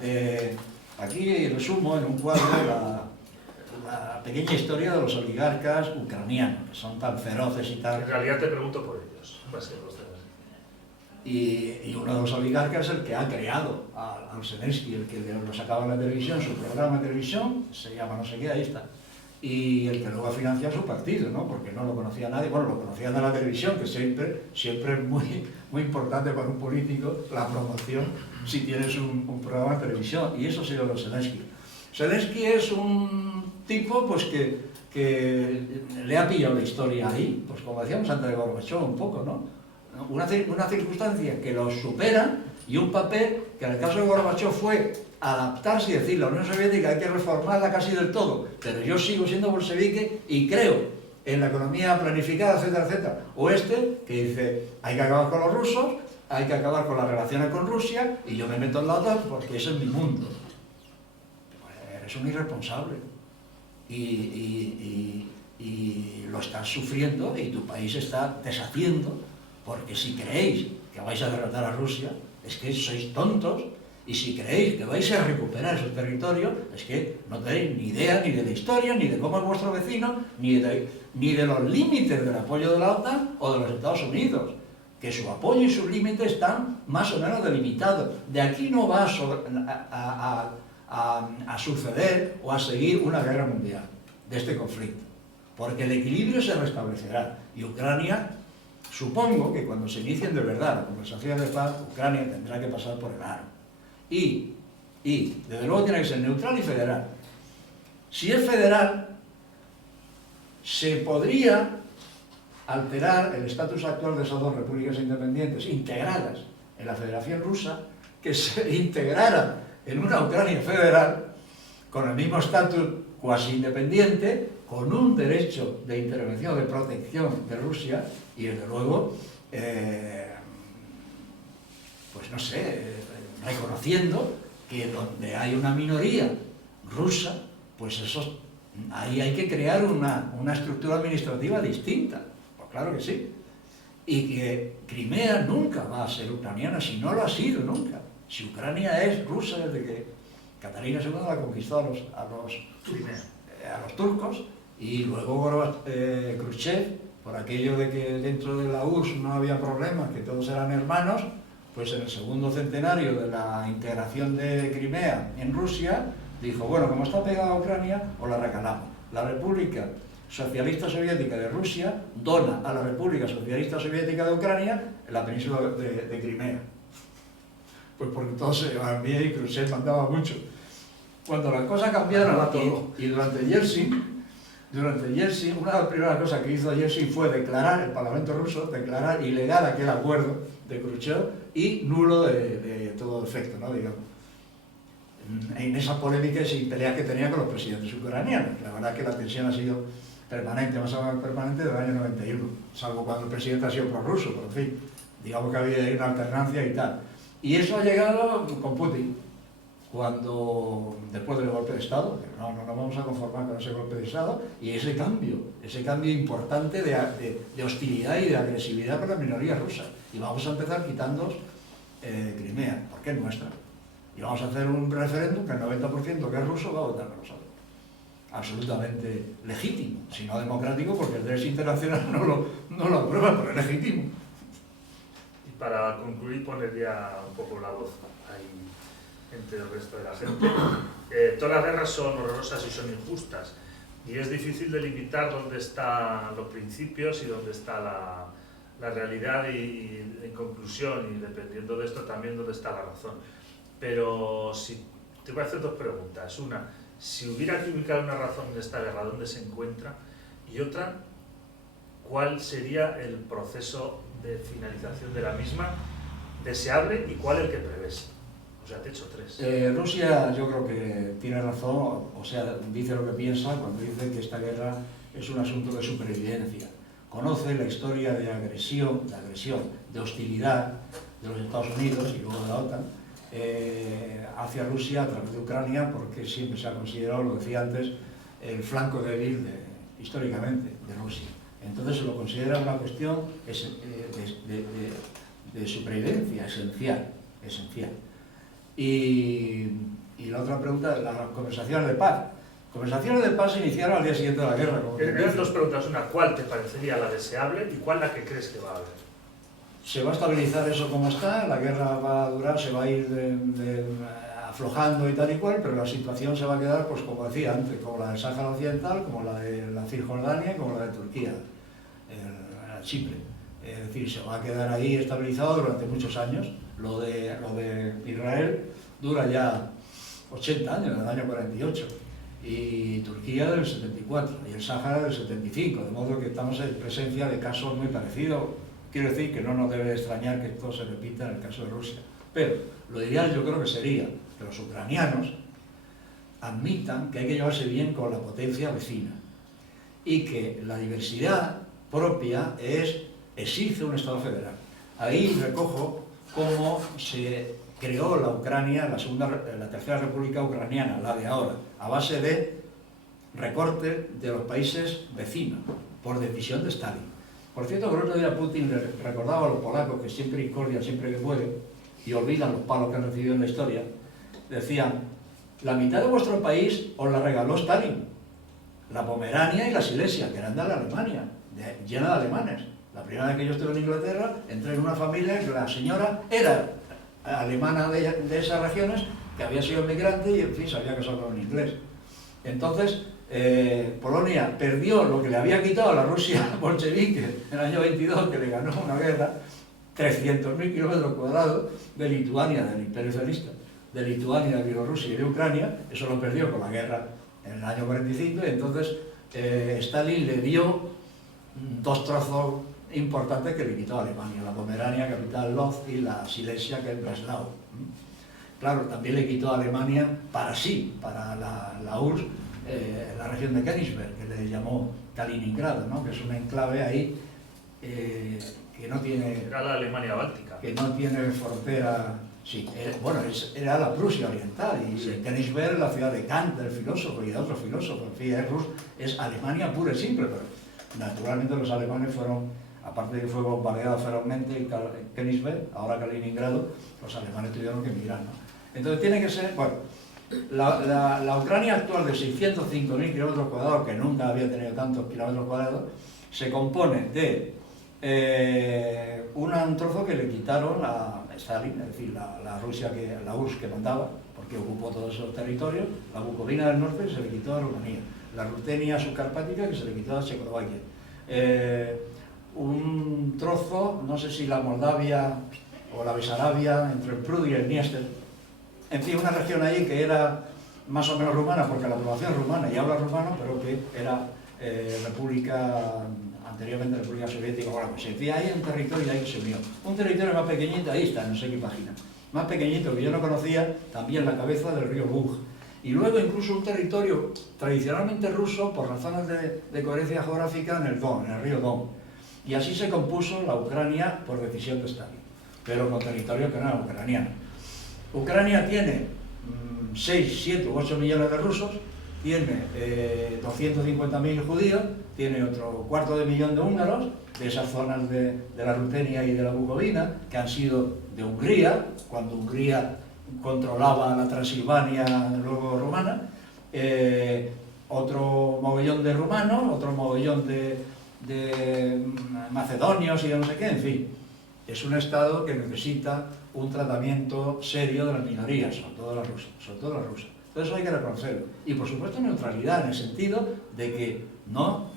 de... Aquí resumo en un cuadro la pequeña historia de los oligarcas ucranianos, que son tan feroces y tal. En realidad te pregunto por ellos, y uno de los oligarcas es el que ha creado a Zelensky, el que lo sacaba en la televisión, su programa de televisión, se llama no sé qué, ahí está. Y el que luego ha financiado su partido, ¿no? Porque no lo conocía nadie, bueno, lo conocían de la televisión, que siempre es muy importante para un político la promoción si tienes un programa de televisión, y eso ha sido lo Zelensky. Zelensky es un tipo pues que le ha pillado la historia ahí, pues como decíamos antes de Gorbachev un poco, ¿no? Una circunstancia que lo supera y un papel que en el caso de Gorbachev fue adaptarse y decir la Unión Soviética hay que reformarla casi del todo, pero yo sigo siendo bolchevique y creo en la economía planificada, etcétera, etcétera. O que dice hay que acabar con los rusos, hay que acabar con las relaciones con Rusia y yo me meto en la OTAN porque ese es mi mundo. Pues eres un irresponsable y lo estás sufriendo y tu país está deshaciendo, porque si creéis que vais a derrotar a Rusia es que sois tontos. Y si creéis que vais a recuperar esos territorios, es que no tenéis ni idea ni de la historia, ni de cómo es vuestro vecino, ni de los límites del apoyo de la OTAN o de los Estados Unidos, que su apoyo y sus límites están más o menos delimitados. De aquí no va a suceder o a seguir una guerra mundial de este conflicto, porque el equilibrio se restablecerá y Ucrania, supongo que cuando se inicien de verdad las conversaciones de paz, Ucrania tendrá que pasar por el aro. Y desde luego tiene que ser neutral y federal. Si es federal, se podría alterar el estatus actual de esas dos repúblicas independientes integradas en la Federación Rusa, que se integraran en una Ucrania federal con el mismo estatus cuasi independiente, con un derecho de intervención, de protección de Rusia y desde luego, pues no sé, reconociendo que donde hay una minoría rusa, pues ahí hay que crear una estructura administrativa distinta, pues claro que sí, y que Crimea nunca va a ser ucraniana, si no lo ha sido nunca, si Ucrania es rusa desde que Catalina II la conquistó a los turcos, y luego Khrushchev, por aquello de que dentro de la URSS no había problemas, que todos eran hermanos, pues en el segundo centenario de la integración de Crimea en Rusia, dijo, bueno, como está pegada a Ucrania, os la regalamos. La República Socialista Soviética de Rusia dona a la República Socialista Soviética de Ucrania en la península de Crimea. Pues porque entonces Armía y Khrushchev mandaba mucho. Cuando las cosas cambiaron y durante Yeltsin, una de las primeras cosas que hizo Yeltsin fue declarar, el Parlamento ruso, declarar ilegal aquel acuerdo de Khrushchev y nulo de todo efecto, ¿no? Digamos. En esa polémica y pelea que tenía con los presidentes ucranianos. La verdad es que la tensión ha sido permanente, más o menos permanente del año 91, salvo cuando el presidente ha sido prorruso, pero en fin, digamos que había una alternancia y tal. Y eso ha llegado con Putin, después del golpe de Estado, que no nos vamos a conformar con ese golpe de Estado, y ese cambio importante de hostilidad y de agresividad con las minorías rusas. Y vamos a empezar quitando Crimea, porque es nuestra. Y vamos a hacer un referéndum que el 90% que es ruso va a votar con nosotros. Absolutamente legítimo, si no democrático, porque el derecho internacional no lo aprueba, pero es legítimo. Y para concluir, poner ya un poco la voz ahí entre el resto de la gente. Todas las guerras son horrorosas y son injustas, y es difícil delimitar dónde están los principios y dónde está la realidad y en conclusión, y dependiendo de esto también dónde está la razón. Pero si te voy a hacer dos preguntas. Una, si hubiera que ubicar una razón en esta guerra, ¿dónde se encuentra? Y otra, ¿cuál sería el proceso de finalización de la misma deseable y cuál el que prevés? O sea, te he hecho tres. Rusia, yo creo que tiene razón, o sea, dice lo que piensa cuando dice que esta guerra es un asunto de supervivencia. Conoce la historia de agresión, de hostilidad de los Estados Unidos y luego de la OTAN hacia Rusia a través de Ucrania, porque siempre se ha considerado, lo decía antes, el flanco débil históricamente de Rusia. Entonces se lo considera una cuestión de supervivencia esencial. Y la otra pregunta, las conversaciones de paz. Conversaciones de paz se iniciaron al día siguiente de la guerra. Eran dos preguntas, una, ¿cuál te parecería la deseable y cuál la que crees que va a haber? Se va a estabilizar eso como está, la guerra va a durar, se va a ir aflojando y tal y cual, pero la situación se va a quedar, pues como decía antes, como la del Sáhara Occidental, como la de la Cisjordania y como la de Turquía, Chipre. Es decir, se va a quedar ahí estabilizado durante muchos años. Lo de Israel dura ya 80 años, desde el año 48. Y Turquía del 74 y el Sáhara del 75, de modo que estamos en presencia de casos muy parecidos. Quiero decir que no nos debe extrañar que esto se repita en el caso de Rusia. Pero lo ideal yo creo que sería que los ucranianos admitan que hay que llevarse bien con la potencia vecina y que la diversidad propia exige un Estado federal. Ahí recojo cómo se creó la Ucrania, la tercera república ucraniana, la de ahora, a base de recorte de los países vecinos, por decisión de Stalin. Por cierto, que el otro día Putin le recordaba a los polacos que siempre discordian, siempre que puede, y olvidan los palos que han recibido en la historia, decían, la mitad de vuestro país os la regaló Stalin, la Pomerania y la Silesia, que eran de la Alemania, llena de alemanes. La primera vez que yo estuve en Inglaterra, entré en una familia que la señora era alemana de esas regiones, que había sido inmigrante y en fin se había casado con un inglés. Entonces, Polonia perdió lo que le había quitado a la Rusia bolchevique en el año 22, que le ganó una guerra, 300.000 kilómetros cuadrados de Lituania, del Imperio Zarista, de Lituania, de Bielorrusia y de Ucrania. Eso lo perdió con la guerra en el año 45, y entonces Stalin le dio dos trozos importantes que le quitó a Alemania, la Pomerania, capital Lodz, y la Silesia, que es Breslau. Claro, también le quitó a Alemania para la URSS, la región de Königsberg, que le llamó Kaliningrado, ¿no? Que es un enclave ahí que no tiene... Era la Alemania Báltica. Que no tiene frontera... Sí, bueno, era la Prusia Oriental, y sí. Königsberg, la ciudad de Kant, del filósofo, y de otros filósofos. En fin, es Alemania pura y simple, pero naturalmente los alemanes fueron, aparte de que fue bombardeado ferozmente en Königsberg, ahora Kaliningrado, los alemanes tuvieron que emigrar, ¿no? Entonces tiene que ser, bueno, la Ucrania actual de 605.000 kilómetros cuadrados, que nunca había tenido tantos kilómetros cuadrados, se compone de un trozo que le quitaron a Stalin, es decir, la URSS que mandaba, porque ocupó todos esos territorios, la Bucovina del norte se le quitó a Rumanía, la Rutenia subcarpática que se le quitó a Checoslovaquia, un trozo, no sé si la Moldavia o la Besarabia, entre el Prut y el Dniester, en fin, una región ahí que era más o menos rumana, porque la población es rumana y habla rumano, pero que era anteriormente República Soviética. Bueno, pues en fin, hay un territorio ahí que se unió. Un territorio más pequeñito, ahí está, no sé qué página, más pequeñito, que yo no conocía, también la cabeza del río Bug. Y luego incluso un territorio tradicionalmente ruso, por razones de coherencia geográfica, en el Don, en el río Don. Y así se compuso la Ucrania por decisión de Stalin, pero con territorio que no era ucraniano. Ucrania tiene 6, 7 u 8 millones de rusos, tiene 250.000 judíos, tiene otro 250.000 de húngaros, de esas zonas de la Rutenia y de la Bucovina, que han sido de Hungría, cuando Hungría controlaba la Transilvania, luego rumana, otro mogollón de rumanos, otro mogollón de macedonios y de no sé qué, en fin. Es un Estado que necesita un tratamiento serio de las minorías, sobre todo las rusas. Entonces eso hay que reconocerlo. Y por supuesto neutralidad, en el sentido de que no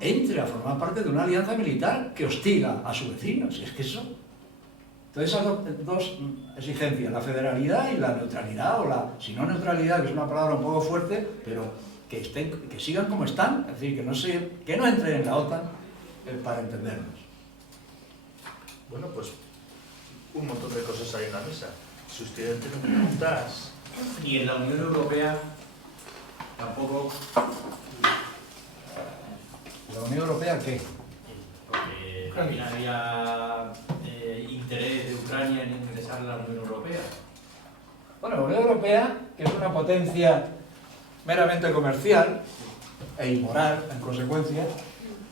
entre a formar parte de una alianza militar que hostiga a su vecino, si es que eso. Entonces esas dos exigencias, la federalidad y la neutralidad, si no neutralidad, que es una palabra un poco fuerte, pero que sigan como están, es decir, que no entren en la OTAN, para entendernos. Bueno, pues un montón de cosas hay en la mesa. Si ustedes tienen preguntas... Y en la Unión Europea tampoco... ¿La Unión Europea qué? Porque también había interés de Ucrania en ingresar a la Unión Europea. Europea? Bueno, la Unión Europea, que es una potencia meramente comercial e inmoral, en consecuencia,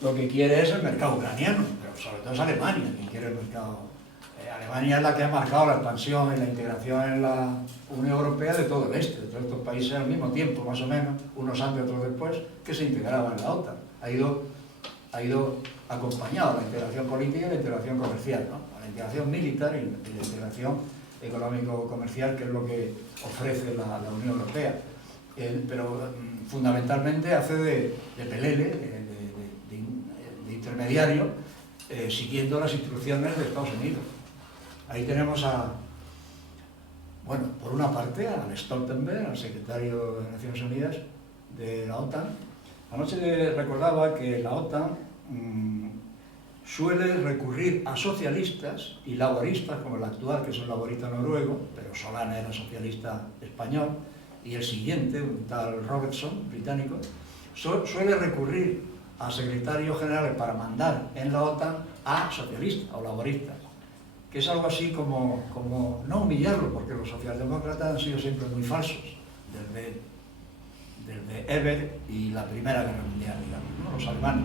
lo que quiere es el mercado ucraniano, pero sobre todo es Alemania quien quiere el mercado. Alemania es la que ha marcado la expansión y la integración en la Unión Europea de todo el este, de todos estos países al mismo tiempo, más o menos, unos antes, otros después, que se integraban en la OTAN. Ha ido acompañado la integración política y la integración comercial, ¿no? La integración militar y la integración económico-comercial, que es lo que ofrece la Unión Europea. Pero fundamentalmente hace de pelele, de intermediario, siguiendo las instrucciones de Estados Unidos. Ahí tenemos bueno, por una parte, al Stoltenberg, al secretario de Naciones Unidas de la OTAN. Anoche recordaba que la OTAN suele recurrir a socialistas y laboristas, como el actual, que es un laborista noruego, pero Solana era socialista español, y el siguiente, un tal Robertson, británico, suele recurrir a secretarios generales para mandar en la OTAN a socialistas o laboristas, que es algo así como no humillarlo, porque los socialdemócratas han sido siempre muy falsos, desde Ebert y la Primera Guerra Mundial, digamos, ¿no? Los alemanes.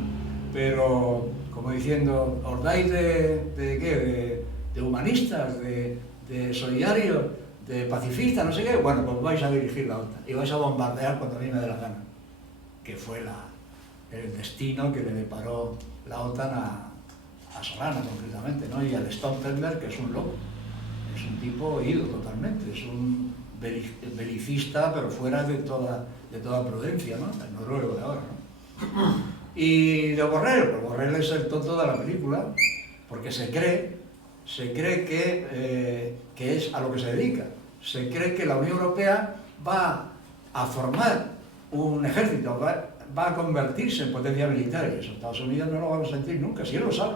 Pero, como diciendo, ¿os dais de qué? De humanistas, de solidarios, de pacifistas, no sé qué? Bueno, pues vais a dirigir la OTAN y vais a bombardear cuando a mí me dé la gana, que fue el destino que le deparó la OTAN a Solana, concretamente, ¿no? Y al Stoltenberg, que es un loco, es un tipo ido totalmente, es un belicista, pero fuera de toda prudencia, ¿no? El noruego de ahora, ¿no? Y de Borrell, pues Borrell es el tonto de la película, porque se cree que es a lo que se dedica. Se cree que la Unión Europea va a formar un ejército, va a convertirse en potencia militar, y eso Estados Unidos no lo va a sentir nunca, si él lo sabe.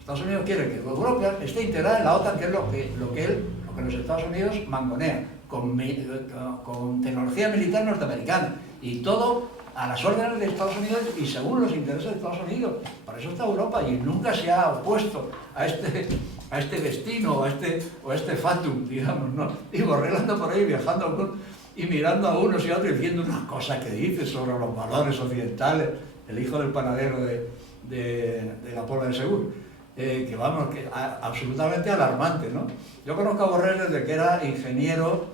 Estados Unidos quiere que Europa esté integrada en la OTAN, que es lo que los Estados Unidos mangonean, con tecnología militar norteamericana, y todo a las órdenes de Estados Unidos y según los intereses de Estados Unidos. Para eso está Europa, y nunca se ha opuesto a este destino o a este fatum, digamos, ¿no? Y Borrell anda por ahí viajando y mirando a unos y a otros, diciendo unas cosas que dice sobre los valores occidentales, el hijo del panadero de la Puebla de Segur. Que absolutamente alarmante, ¿no? Yo conozco a Borrell desde que era ingeniero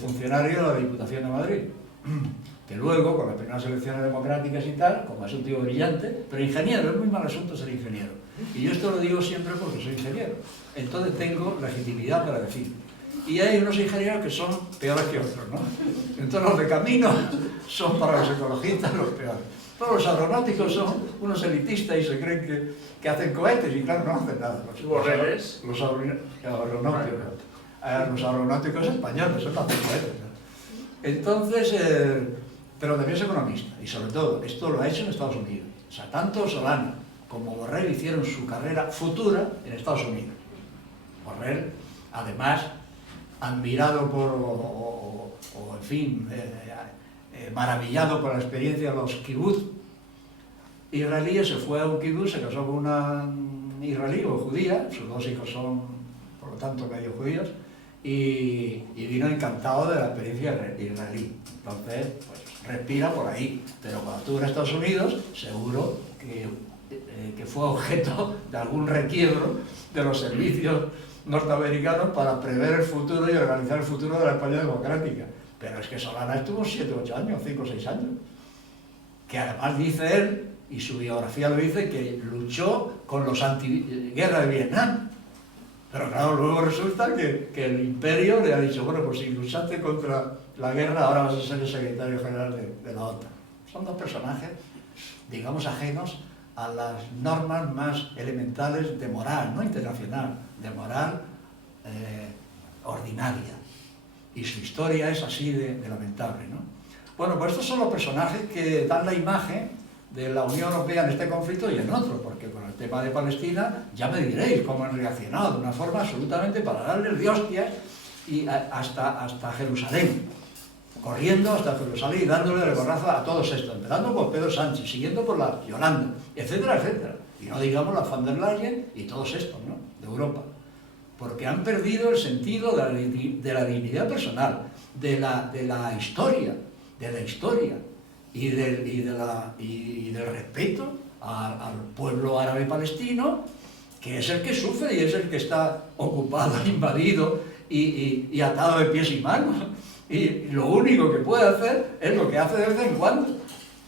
funcionario de la Diputación de Madrid, que luego, con las primeras elecciones democráticas y tal, como es un tío brillante, pero ingeniero, es muy mal asunto ser ingeniero. Y yo esto lo digo siempre porque soy ingeniero, entonces tengo legitimidad para decir. Y hay unos ingenieros que son peores que otros, ¿no? Entonces los de camino son para los ecologistas los peores. Todos los aeronáuticos son unos elitistas y se creen que hacen cohetes, y claro, no hacen nada. Los aeronáuticos españoles son los que hacen cohetes, ¿no? Entonces, pero también es economista, y sobre todo, esto lo ha hecho en Estados Unidos. O sea, tanto Solana como Borrell hicieron su carrera futura en Estados Unidos. Borrell, además, admirado en fin, maravillado por la experiencia de los kibbutz israelíes, se fue a un kibbutz, se casó con una israelí o judía, sus dos hijos son, por lo tanto, medio judíos, y vino encantado de la experiencia israelí. Entonces, pues, respira por ahí. Pero cuando estuvo en Estados Unidos, seguro que fue objeto de algún requiebro de los servicios norteamericanos para prever el futuro y organizar el futuro de la España democrática. Pero es que Solana estuvo 7 o 8 años, 5 o 6 años. Que además dice él, y su biografía lo dice, que luchó con los antiguerra de Vietnam. Pero claro, luego resulta que el imperio le ha dicho, bueno, pues si luchaste contra la guerra, ahora vas a ser el secretario general de la OTAN. Son dos personajes, digamos, ajenos a las normas más elementales de moral, no internacional, de moral ordinaria. Y su historia es así de lamentable, ¿no? Bueno, pues estos son los personajes que dan la imagen de la Unión Europea en este conflicto y en otro, porque con el tema de Palestina ya me diréis cómo han reaccionado de una forma absolutamente para darles de hostias y hasta Jerusalén, corriendo hasta Jerusalén y dándole el borrazo a todos estos, empezando por Pedro Sánchez, siguiendo por la Yolanda, etcétera, etcétera. Y no digamos la Van der Leyen y todos estos, ¿no?, de Europa. porque han perdido el sentido de la dignidad personal, de la historia, y del respeto al pueblo árabe palestino, que es el que sufre y es el que está ocupado, invadido y atado de pies y manos. Y lo único que puede hacer es lo que hace de vez en cuando,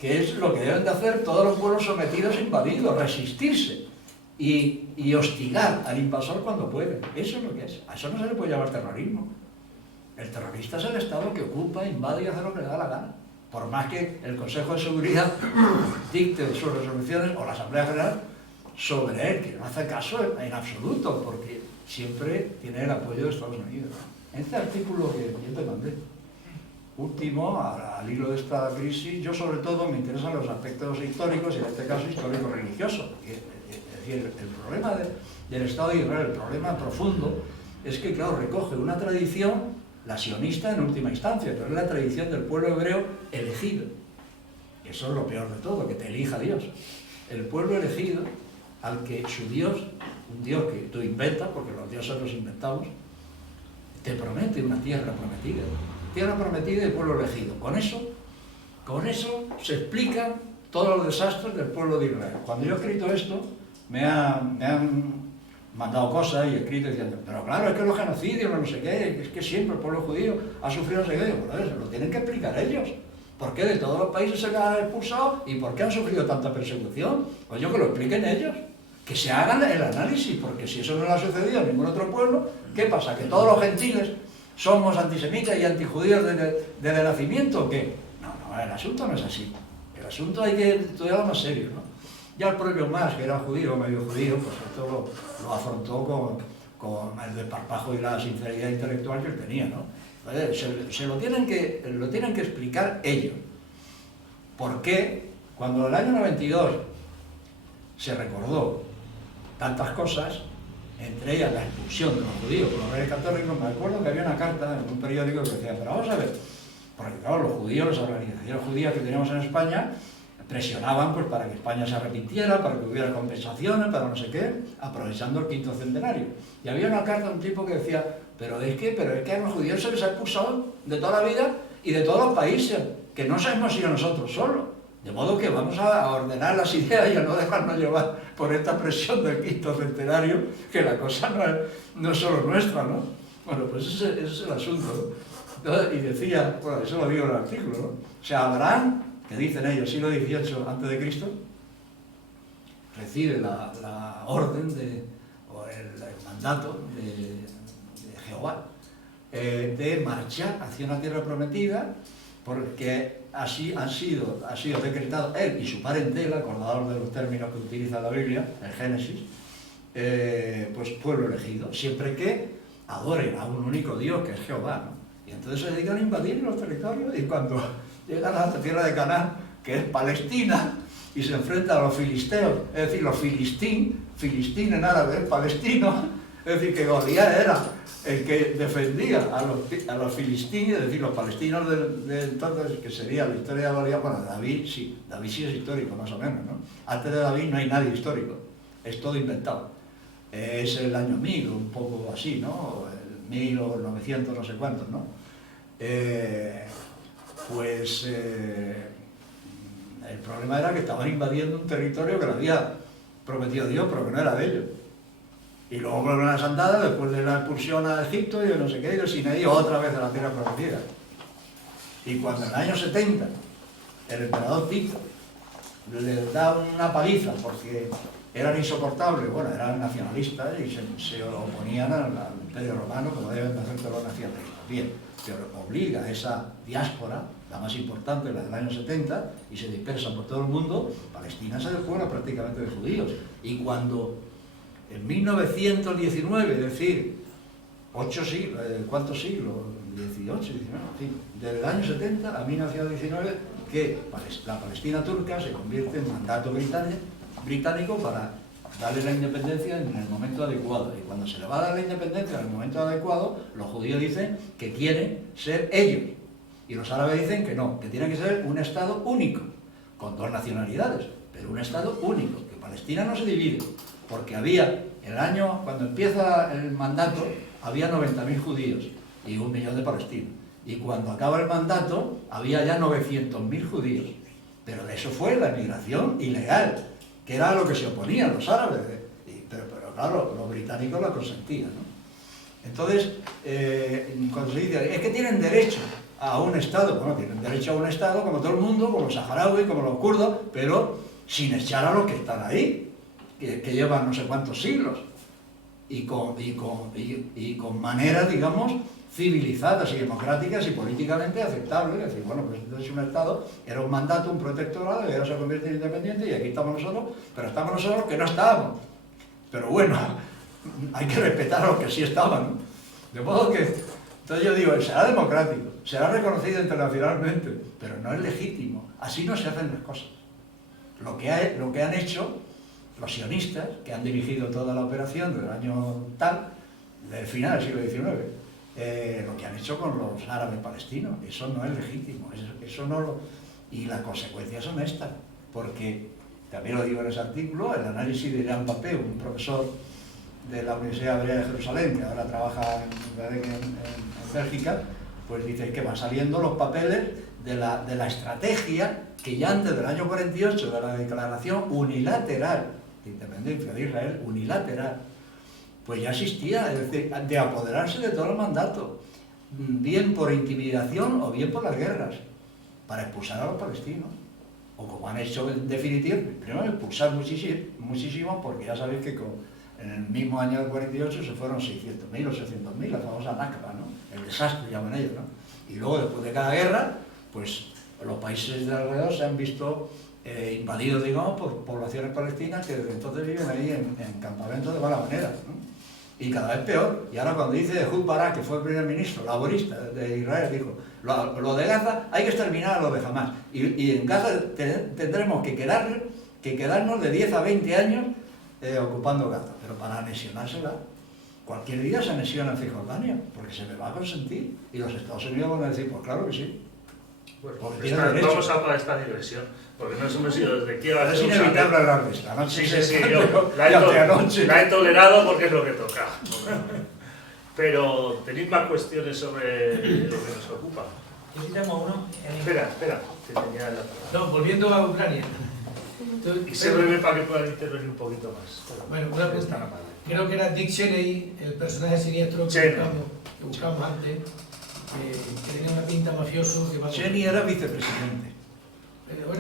que es lo que deben de hacer todos los pueblos sometidos e invadidos, resistirse y hostigar al invasor cuando puede. Eso es lo que es. A eso no se le puede llamar terrorismo. El terrorista es el Estado que ocupa, invade y hace lo que le da la gana. Por más que el Consejo de Seguridad dicte sus resoluciones, o la Asamblea General, sobre él, que no hace caso en absoluto, porque siempre tiene el apoyo de Estados Unidos. Este artículo que yo te mandé, último, al hilo de esta crisis, yo sobre todo me interesan los aspectos históricos, y en este caso histórico-religioso. Es decir, el problema del Estado de Israel, el problema profundo, es que, claro, recoge una tradición, la sionista en última instancia, pero es la tradición del pueblo hebreo elegido. Y eso es lo peor de todo, que te elija Dios. El pueblo elegido, al que su Dios, un Dios que tú inventas, porque los dioses los inventamos, te promete una tierra prometida. Tierra prometida y pueblo elegido. Con eso se explican todos los desastres del pueblo de Israel. Cuando yo he escrito esto, me han mandado cosas y he escrito diciendo, pero claro, es que los genocidios, no sé qué, es que siempre el pueblo judío ha sufrido no sé qué. Bueno, eso lo tienen que explicar ellos. ¿Por qué de todos los países se les han expulsado y por qué han sufrido tanta persecución? Pues yo que lo expliquen ellos, que se hagan el análisis, porque si eso no le ha sucedido a ningún otro pueblo, ¿qué pasa? ¿Que todos los gentiles somos antisemitas y antijudíos desde nacimiento o qué? No, el asunto no es así. El asunto hay que estudiarlo más serio, ¿no? Ya el propio Marx, que era judío, medio judío, pues esto lo afrontó con el desparpajo y la sinceridad intelectual que él tenía, ¿no? Se lo tienen que explicar ellos. ¿Por qué cuando en el año 92 se recordó tantas cosas, entre ellas la expulsión de los judíos por los reyes católicos? Me acuerdo que había una carta en un periódico que decía, pero vamos a ver, porque claro, los judíos, las organizaciones judías que teníamos en España, presionaban pues para que España se arrepintiera, para que hubiera compensaciones, para no sé qué, aprovechando el 5º centenario. Y había una carta de un tipo que decía, pero es que a los judíos se les ha expulsado de toda la vida y de todos los países, que no hemos sido nosotros solos. De modo que vamos a ordenar las ideas y a no dejarnos llevar por esta presión del 5º centenario, que la cosa no es solo nuestra, ¿no? Bueno, pues ese es el asunto, ¿no? Y decía, bueno, eso lo digo en el artículo, ¿no? O sea, Abraham, que dicen ellos, siglo XVIII a.C., recibe la orden o el mandato de Jehová de marchar hacia una tierra prometida, porque así ha sido decretado él y su parentela, acordados de los términos que utiliza la Biblia, el Génesis, pues pueblo elegido, siempre que adoren a un único Dios, que es Jehová, ¿no? Y entonces se dedican a invadir los territorios, y cuando llegan a la tierra de Canaán, que es Palestina, y se enfrentan a los filisteos, es decir, los filín en árabe es palestino, es decir, que Goliat era el que defendía a los filistinos, es decir, los palestinos de entonces, que sería la historia de Goliat. Bueno, David sí es histórico, más o menos, ¿no? Antes de David no hay nadie histórico, es todo inventado. Es el año 1000, un poco así, ¿no? El 1000 o 900, no sé cuántos, ¿no? El problema era que estaban invadiendo un territorio que le había prometido Dios, pero que no era de ellos. Y luego vuelven a las andadas después de la expulsión a Egipto y de no sé qué, y de Sinaí, otra vez a la tierra prometida. Y cuando en el año 70 el emperador Tito les da una paliza porque eran insoportables, bueno, eran nacionalistas y se oponían al Imperio Romano, como deben de hacer todos los nacionalistas. Bien, pero obliga a esa diáspora, la más importante, la del año 70, y se dispersa por todo el mundo. Palestina se descuela prácticamente de judíos. Y cuando en 1919, es decir, 8 siglos, ¿cuántos siglos? 18, 19, en fin, desde el año 70 a 1919, que la Palestina turca se convierte en mandato británico para darle la independencia en el momento adecuado. Y cuando se le va a dar la independencia en el momento adecuado, los judíos dicen que quieren ser ellos. Y los árabes dicen que no, que tiene que ser un Estado único, con 2 nacionalidades, pero un Estado único, que Palestina no se divide, porque había El año, cuando empieza el mandato, había 90.000 judíos y 1 millón de palestinos. Y cuando acaba el mandato, había ya 900.000 judíos. Pero eso fue la emigración ilegal, que era a lo que se oponían los árabes. Pero claro, los británicos lo consentían, ¿no? Entonces, cuando se dice, es que tienen derecho a un Estado, bueno, tienen derecho a un Estado como todo el mundo, como los saharauis, como los kurdos, pero sin echar a los que están ahí, que llevan no sé cuántos siglos, y con maneras, digamos, civilizadas y democráticas y políticamente aceptables. Es decir, bueno, pues entonces un Estado era un mandato, un protectorado, y ahora se convierte en independiente, y aquí estamos nosotros, pero estamos nosotros que no estábamos. Pero bueno, hay que respetar a los que sí estaban, ¿no? De modo que, entonces yo digo, será democrático, será reconocido internacionalmente, pero no es legítimo. Así no se hacen las cosas. Lo que han hecho los sionistas, que han dirigido toda la operación del año tal, del final del siglo XIX, lo que han hecho con los árabes palestinos, eso no es legítimo, eso no lo... Y las consecuencias son estas, porque, también lo digo en ese artículo, el análisis de Jean Papé, un profesor de la Universidad Hebrea de Jerusalén, que ahora trabaja en Bélgica, pues dice que van saliendo los papeles de la estrategia que ya antes del año 48, de la declaración unilateral de independencia de Israel, unilateral, pues ya existía, es decir, de apoderarse de todo el mandato, bien por intimidación o bien por las guerras, para expulsar a los palestinos. O como han hecho en definitiva, primero expulsar muchísimo, porque ya sabéis que en el mismo año del 48 se fueron 600.000 o 600.000, la famosa Nakba, ¿no? El desastre, llaman ellos, ¿no? Y luego, después de cada guerra, pues los países de alrededor se han visto invadidos, digamos, por poblaciones palestinas que desde entonces viven ahí en campamentos de mala manera, ¿no? Y cada vez peor. Y ahora cuando dice Ehud Barak, que fue el primer ministro laborista de Israel, dijo, lo de Gaza hay que exterminar a los de Hamás. Y en Gaza tendremos que quedarnos de 10 a 20 años ocupando Gaza. Pero para anexionársela, cualquier día se anexiona en Cisjordania, porque se me va a consentir. Y los Estados Unidos van a decir, pues claro que sí. Bueno, Porque vamos a para esta digresión, porque nos hemos ido desde Kiev a es inevitable hablar de esta noche. Sí, yo la he tolerado porque es lo que toca. Pero tenéis más cuestiones sobre lo que nos ocupa. Yo sí tengo uno. Espera, que tenía la palabra. No, volviendo a Ucrania. Y se breve para que puedan intervenir un poquito más. Bueno, una cuestión. Creo que era Dick Cheney, el personaje siniestro que buscamos antes, que tenía una pinta mafioso. Cheney era vicepresidente.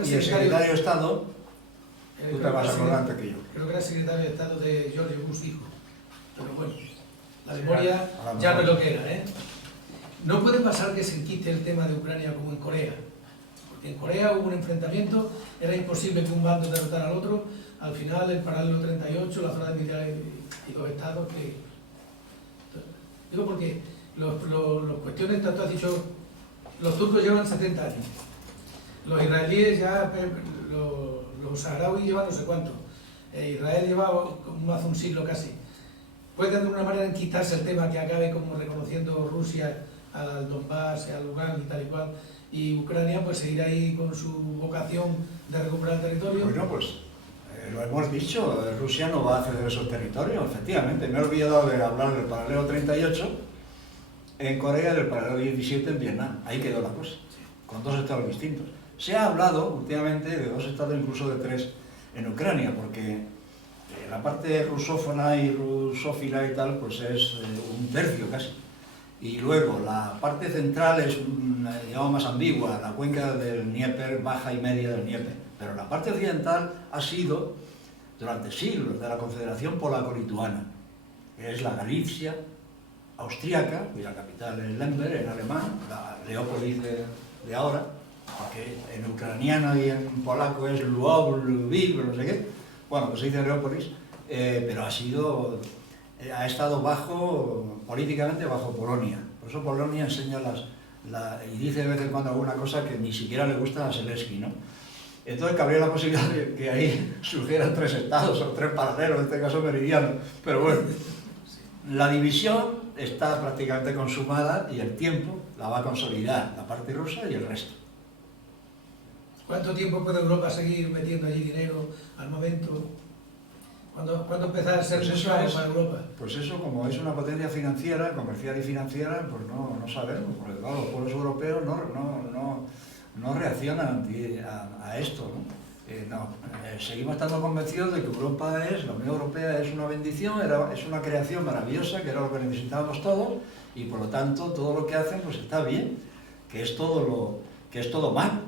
Y el secretario de Estado, tú te vas a acordar antes que yo. Creo que era secretario de Estado de George Bush hijo. Pero bueno, la memoria ya no es lo que era, ¿eh? No puede pasar que se enquiste el tema de Ucrania como en Corea. Porque en Corea hubo un enfrentamiento, era imposible que un bando derrotara al otro. Al final, el paralelo 38, la zona de militares y los estados que... Digo porque los cuestiones, tanto has dicho, los turcos llevan 70 años. Los israelíes ya, los saharauis llevan no sé cuánto. Israel lleva hace un siglo casi. Puede de alguna manera enquistarse el tema que acabe como reconociendo Rusia al Donbass, al Lugansk y tal y cual, y Ucrania pues seguir ahí con su vocación de recuperar el territorio. Bueno, pues lo hemos dicho, Rusia no va a ceder esos territorios, efectivamente. Me he olvidado de hablar del paralelo 38 en Corea y del paralelo 17 en Vietnam. Ahí quedó la cosa, con dos estados distintos. Se ha hablado últimamente de dos estados, incluso de tres, en Ucrania, porque la parte rusófona y rusófila y tal, pues es un tercio casi. Y luego la parte central es, digamos, más ambigua, la cuenca del Dnieper, baja y media del Dnieper. Pero la parte occidental ha sido, durante siglos, de la Confederación Polaco-Lituana, que es la Galicia austríaca, cuya capital es Lemberg, en alemán, la Leópolis de ahora, porque en ucraniano y en polaco es Lwów, Lviv, no sé qué. Bueno, pues se dice Leópolis, pero ha estado políticamente bajo Polonia. Por eso Polonia enseña y dice de vez en cuando alguna cosa que ni siquiera le gusta a Zelensky, ¿no? Entonces cabría la posibilidad de que ahí surgieran tres estados o tres paralelos, en este caso meridianos. Pero bueno, la división está prácticamente consumada y el tiempo la va a consolidar la parte rusa y el resto. ¿Cuánto tiempo puede Europa seguir metiendo allí dinero, armamento? ¿Cuándo empezar a ser Pues eso clave es. para Europa? Pues eso, como es una potencia financiera, comercial y financiera, pues no sabemos, porque claro, los pueblos europeos no reaccionan a esto, ¿no? Seguimos estando convencidos de que Europa la Unión Europea es una bendición, es una creación maravillosa, que era lo que necesitábamos todos, y por lo tanto todo lo que hacen pues está bien, que es todo mal,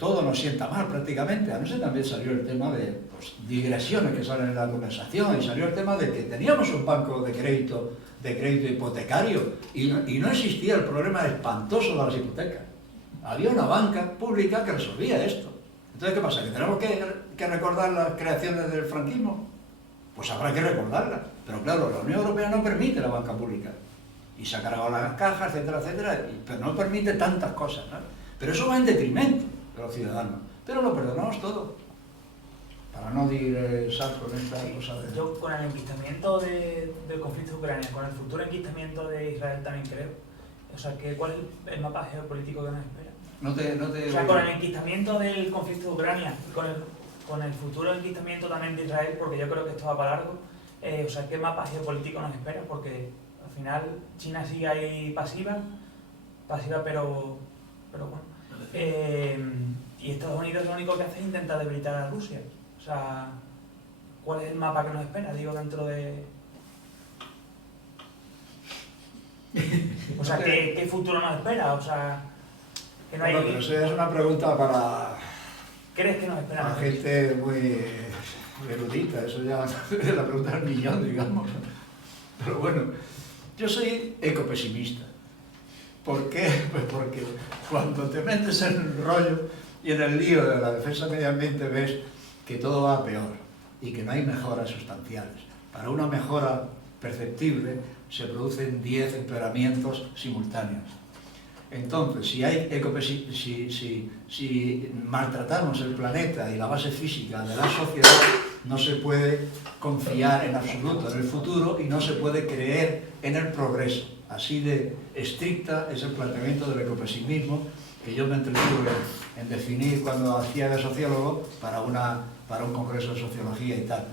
todo nos sienta mal prácticamente. Anoche también salió el tema de digresiones que salen en la conversación, y salió el tema de que teníamos un banco de crédito hipotecario, y no existía el problema espantoso de las hipotecas. Había una banca pública que resolvía esto. Entonces, ¿qué pasa? ¿Que tenemos que recordar las creaciones del franquismo? Pues habrá que recordarlas. Pero claro, la Unión Europea no permite la banca pública. Y se ha cargado las cajas, etcétera, etcétera, pero no permite tantas cosas, ¿no? Pero eso va en detrimento de los ciudadanos. Pero lo perdonamos todo. Para no digresar con esta cosa de... Yo con el enquistamiento del conflicto de Ucrania, con el futuro enquistamiento de Israel también creo. O sea, ¿cuál es el mapa geopolítico que nos espera? No te... O sea, con el enquistamiento del conflicto de Ucrania y con el futuro enquistamiento también de Israel, porque yo creo que esto va para largo, o sea, ¿qué mapa geopolítico nos espera? Porque al final China sigue ahí pasiva pero bueno. Y Estados Unidos lo único que hace es intentar debilitar a Rusia. O sea, ¿cuál es el mapa que nos espera? Digo, dentro de... O sea, ¿qué futuro nos espera? O sea, que no hay... Bueno, pero eso es una pregunta para ¿Crees que nos espera? para gente muy erudita, eso ya es la pregunta del millón, digamos. Pero bueno, yo soy ecopesimista. ¿Por qué? Pues porque cuando te metes en el rollo y en el lío de la defensa del medio ambiente ves que todo va a peor y que no hay mejoras sustanciales. Para una mejora perceptible se producen 10 empeoramientos simultáneos. Entonces, si maltratamos el planeta y la base física de la sociedad, no se puede confiar en absoluto en el futuro y no se puede creer en el progreso. Así de estricta es el planteamiento del ecopesimismo que yo me entretuve en definir cuando hacía de sociólogo para un congreso de sociología y tal.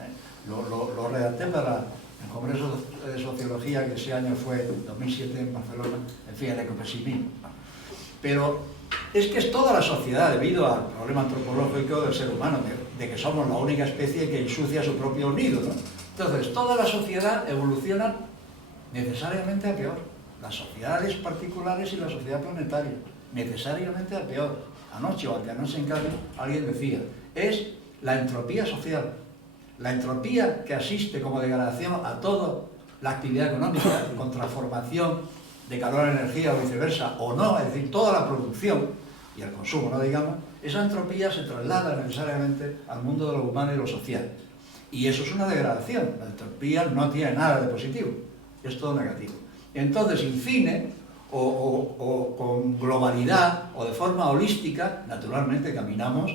Lo redacté para el congreso de sociología que ese año fue 2007 en Barcelona, en fin, el ecopesimismo. Pero es que es toda la sociedad, debido al problema antropológico del ser humano, de que somos la única especie que ensucia su propio nido, ¿no? Entonces, toda la sociedad evoluciona necesariamente a peor. Las sociedades particulares y la sociedad planetaria, necesariamente a peor. Anoche o anteanoche en Cádiz alguien decía, es la entropía social. La entropía que asiste como degradación a toda la actividad económica, con transformación de calor a energía o viceversa, o no, es decir, toda la producción y el consumo, no digamos, esa entropía se traslada necesariamente al mundo de lo humano y lo social. Y eso es una degradación. La entropía no tiene nada de positivo, es todo negativo. Entonces, in fine, o con globalidad, o de forma holística, naturalmente caminamos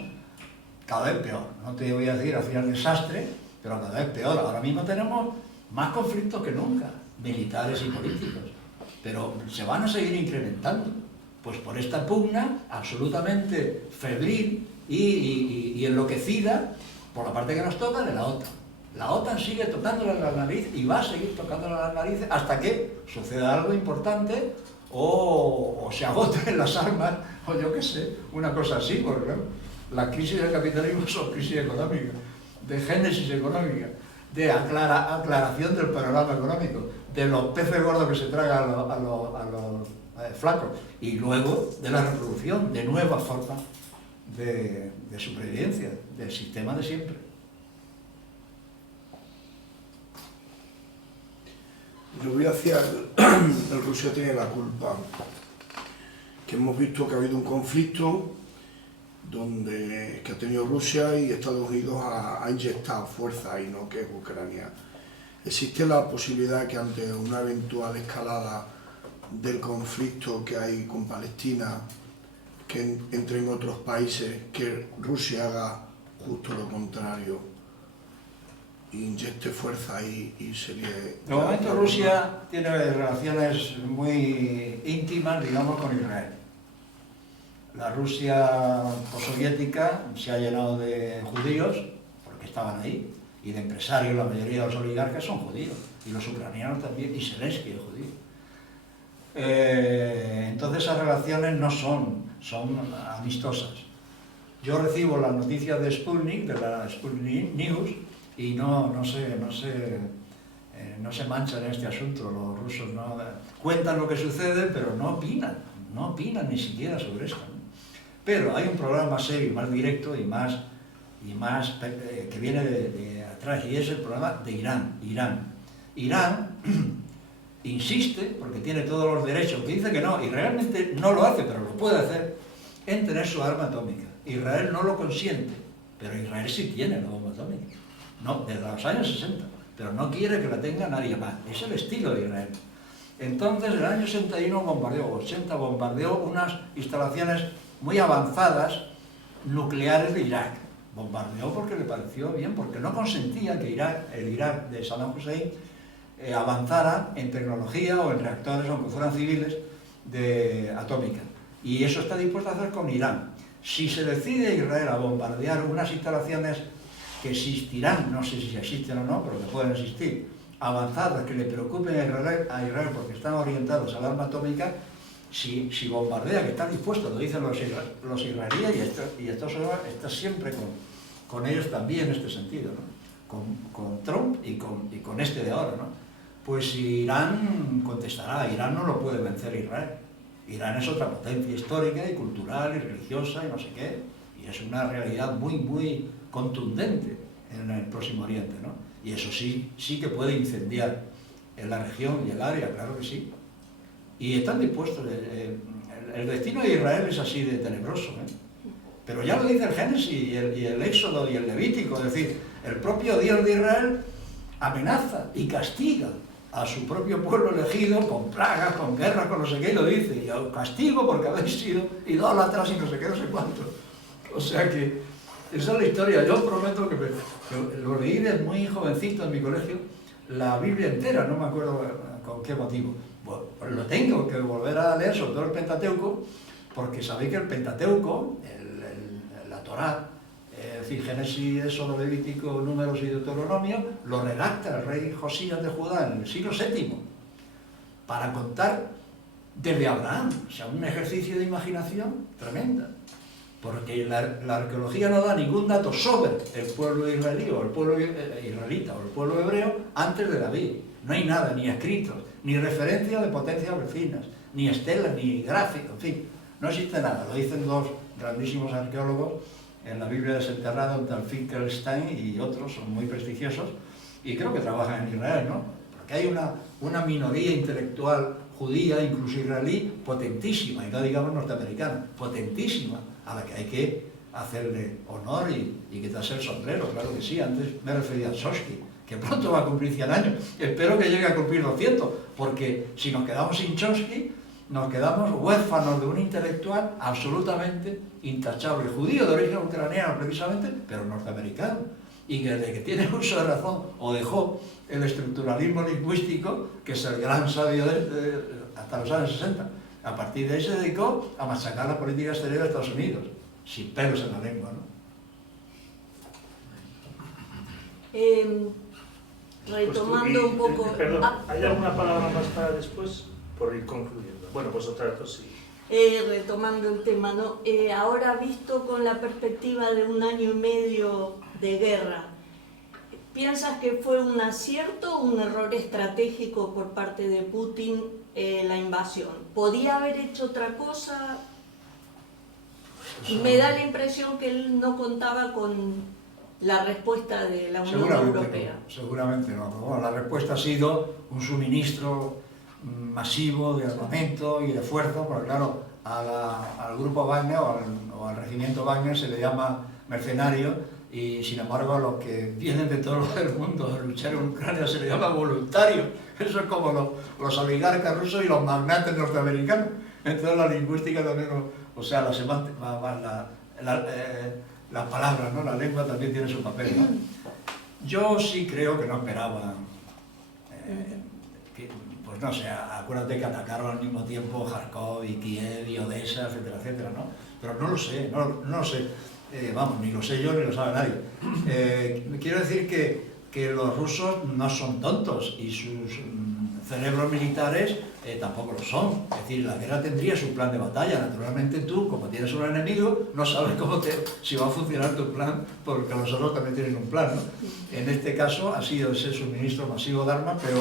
cada vez peor. No te voy a decir hacia el desastre, pero cada vez peor. Ahora mismo tenemos más conflictos que nunca, militares y políticos, pero se van a seguir incrementando, pues por esta pugna absolutamente febril y enloquecida por la parte que nos toca de la OTAN. La OTAN sigue tocándole la nariz y va a seguir tocándole las narices hasta que suceda algo importante o se agoten las armas, o yo qué sé, una cosa así, porque claro, las crisis del capitalismo son crisis económicas, de génesis económica, de aclaración del panorama económico, de los peces gordos que se tragan a los flacos, y luego de la reproducción de nuevas formas de supervivencia del sistema de siempre. Yo voy hacia el Rusia tiene la culpa, que hemos visto que ha habido un conflicto que ha tenido Rusia y Estados Unidos ha inyectado fuerza ahí, ¿no? Que es Ucrania. ¿Existe la posibilidad que ante una eventual escalada del conflicto que hay con Palestina, que entre en otros países, que Rusia haga justo lo contrario, inyecte fuerza y sería... De momento Rusia tiene relaciones muy íntimas, digamos, con Israel. La Rusia postsoviética se ha llenado de judíos, porque estaban ahí, y de empresarios, la mayoría de los oligarcas son judíos, y los ucranianos también, y Zelensky es judío. Entonces esas relaciones no son amistosas. Yo recibo las noticias de Sputnik, de la Sputnik News, y no se manchan en este asunto. Los rusos no cuentan lo que sucede, pero no opinan ni siquiera sobre esto, ¿no? Pero hay un problema más serio, más directo y más que viene de atrás, y es el problema de Irán insiste, porque tiene todos los derechos, que dice que no, y realmente no lo hace, pero lo puede hacer, en tener su arma atómica. Israel no lo consiente, pero Israel sí tiene la bomba atómica, no, desde los años 60, pero no quiere que la tenga nadie más. Es el estilo de Israel. Entonces, en el año 61 bombardeó unas instalaciones muy avanzadas nucleares de Irak. Bombardeó porque le pareció bien, porque no consentía que el Irak de Saddam Hussein avanzara en tecnología o en reactores, aunque fueran civiles, de atómica. Y eso está dispuesto a hacer con Irán. Si se decide Israel a bombardear unas instalaciones que existirán, no sé si existen o no, pero que pueden existir, avanzadas, que le preocupen a Israel porque están orientados al arma atómica, si bombardea, que están dispuestos, lo dicen los israelíes, y esto está siempre con ellos también en este sentido, ¿no? Con Trump y con este de ahora, ¿no? Pues Irán contestará, Irán no lo puede vencer Israel. Irán es otra potencia histórica y cultural y religiosa y no sé qué, y es una realidad muy, muy contundente en el Próximo Oriente, ¿no? Y eso sí que puede incendiar en la región y el área, claro que sí. Y están dispuestos. El destino de Israel es así de tenebroso, ¿eh? Pero ya lo dice el Génesis y el Éxodo y el Levítico, es decir, el propio Dios de Israel amenaza y castiga a su propio pueblo elegido con plagas, con guerras, con no sé qué, y lo dice, y os castigo porque habéis sido idólatras y no sé qué, no sé cuánto. O sea que esa es la historia. Yo prometo que lo leí de muy jovencito en mi colegio, la Biblia entera, no me acuerdo con qué motivo. Bueno, pues lo tengo que volver a leer, sobre todo el Pentateuco, porque sabéis que el Pentateuco, la Torá, es decir, Génesis, Éxodo, Levítico, Números y Deuteronomio, lo redacta el rey Josías de Judá en el siglo VII, para contar desde Abraham, o sea, un ejercicio de imaginación tremenda, porque la arqueología no da ningún dato sobre el pueblo israelí o el pueblo israelita o el pueblo hebreo antes de David. No hay nada, ni escritos, ni referencia de potencias vecinas, ni estelas, ni gráficos, en fin, no existe nada. Lo dicen dos grandísimos arqueólogos en la Biblia desenterrada, Tal Finkelstein y otros, son muy prestigiosos, y creo que trabajan en Israel, ¿no? Porque hay una minoría intelectual judía, incluso israelí, potentísima, y no digamos norteamericana, potentísima, a la que hay que hacerle honor y quitarse el sombrero, claro que sí. Antes me refería a Chomsky, que pronto va a cumplir 100 años, espero que llegue a cumplir 200, porque si nos quedamos sin Chomsky, nos quedamos huérfanos de un intelectual absolutamente intachable, judío de origen ucraniano precisamente, pero norteamericano, y que desde que tiene uso de razón o dejó el estructuralismo lingüístico, que es el gran sabio hasta los años 60, a partir de ahí se dedicó a machacar la política exterior de Estados Unidos, sin pelos en la lengua, ¿no? Retomando un poco... Perdón, ¿hay alguna palabra más para después? Por ir concluyendo. Bueno, pues otra vez sí. Retomando el tema, ¿no? Ahora visto con la perspectiva de 1 año y medio de guerra, ¿piensas que fue un acierto o un error estratégico por parte de Putin la invasión? ¿Podía haber hecho otra cosa? Me da la impresión que él no contaba con la respuesta de la Unión Europea. Seguramente no. Bueno, la respuesta ha sido un suministro masivo de armamento y de fuerza, porque claro, al grupo Wagner o al regimiento Wagner se le llama mercenario, y sin embargo a los que vienen de todo el mundo a luchar en Ucrania se le llama voluntario. Eso es como los oligarcas rusos y los magnates norteamericanos. Entonces la lingüística también, o sea, la semántica, las palabras, ¿no? La lengua también tiene su papel, ¿no? Yo sí creo que no esperaban, pues no sé, acuérdate que atacaron al mismo tiempo Kharkov y Kiev y Odessa, etcétera, etcétera, ¿no? Pero no lo sé, no lo sé, vamos, ni lo sé yo ni lo sabe nadie. Quiero decir que que los rusos no son tontos y sus cerebros militares tampoco lo son. Es decir, la guerra tendría su plan de batalla. Naturalmente tú, como tienes un enemigo, no sabes si va a funcionar tu plan, porque los otros también tienen un plan, ¿no? En este caso ha sido ese suministro masivo de armas, pero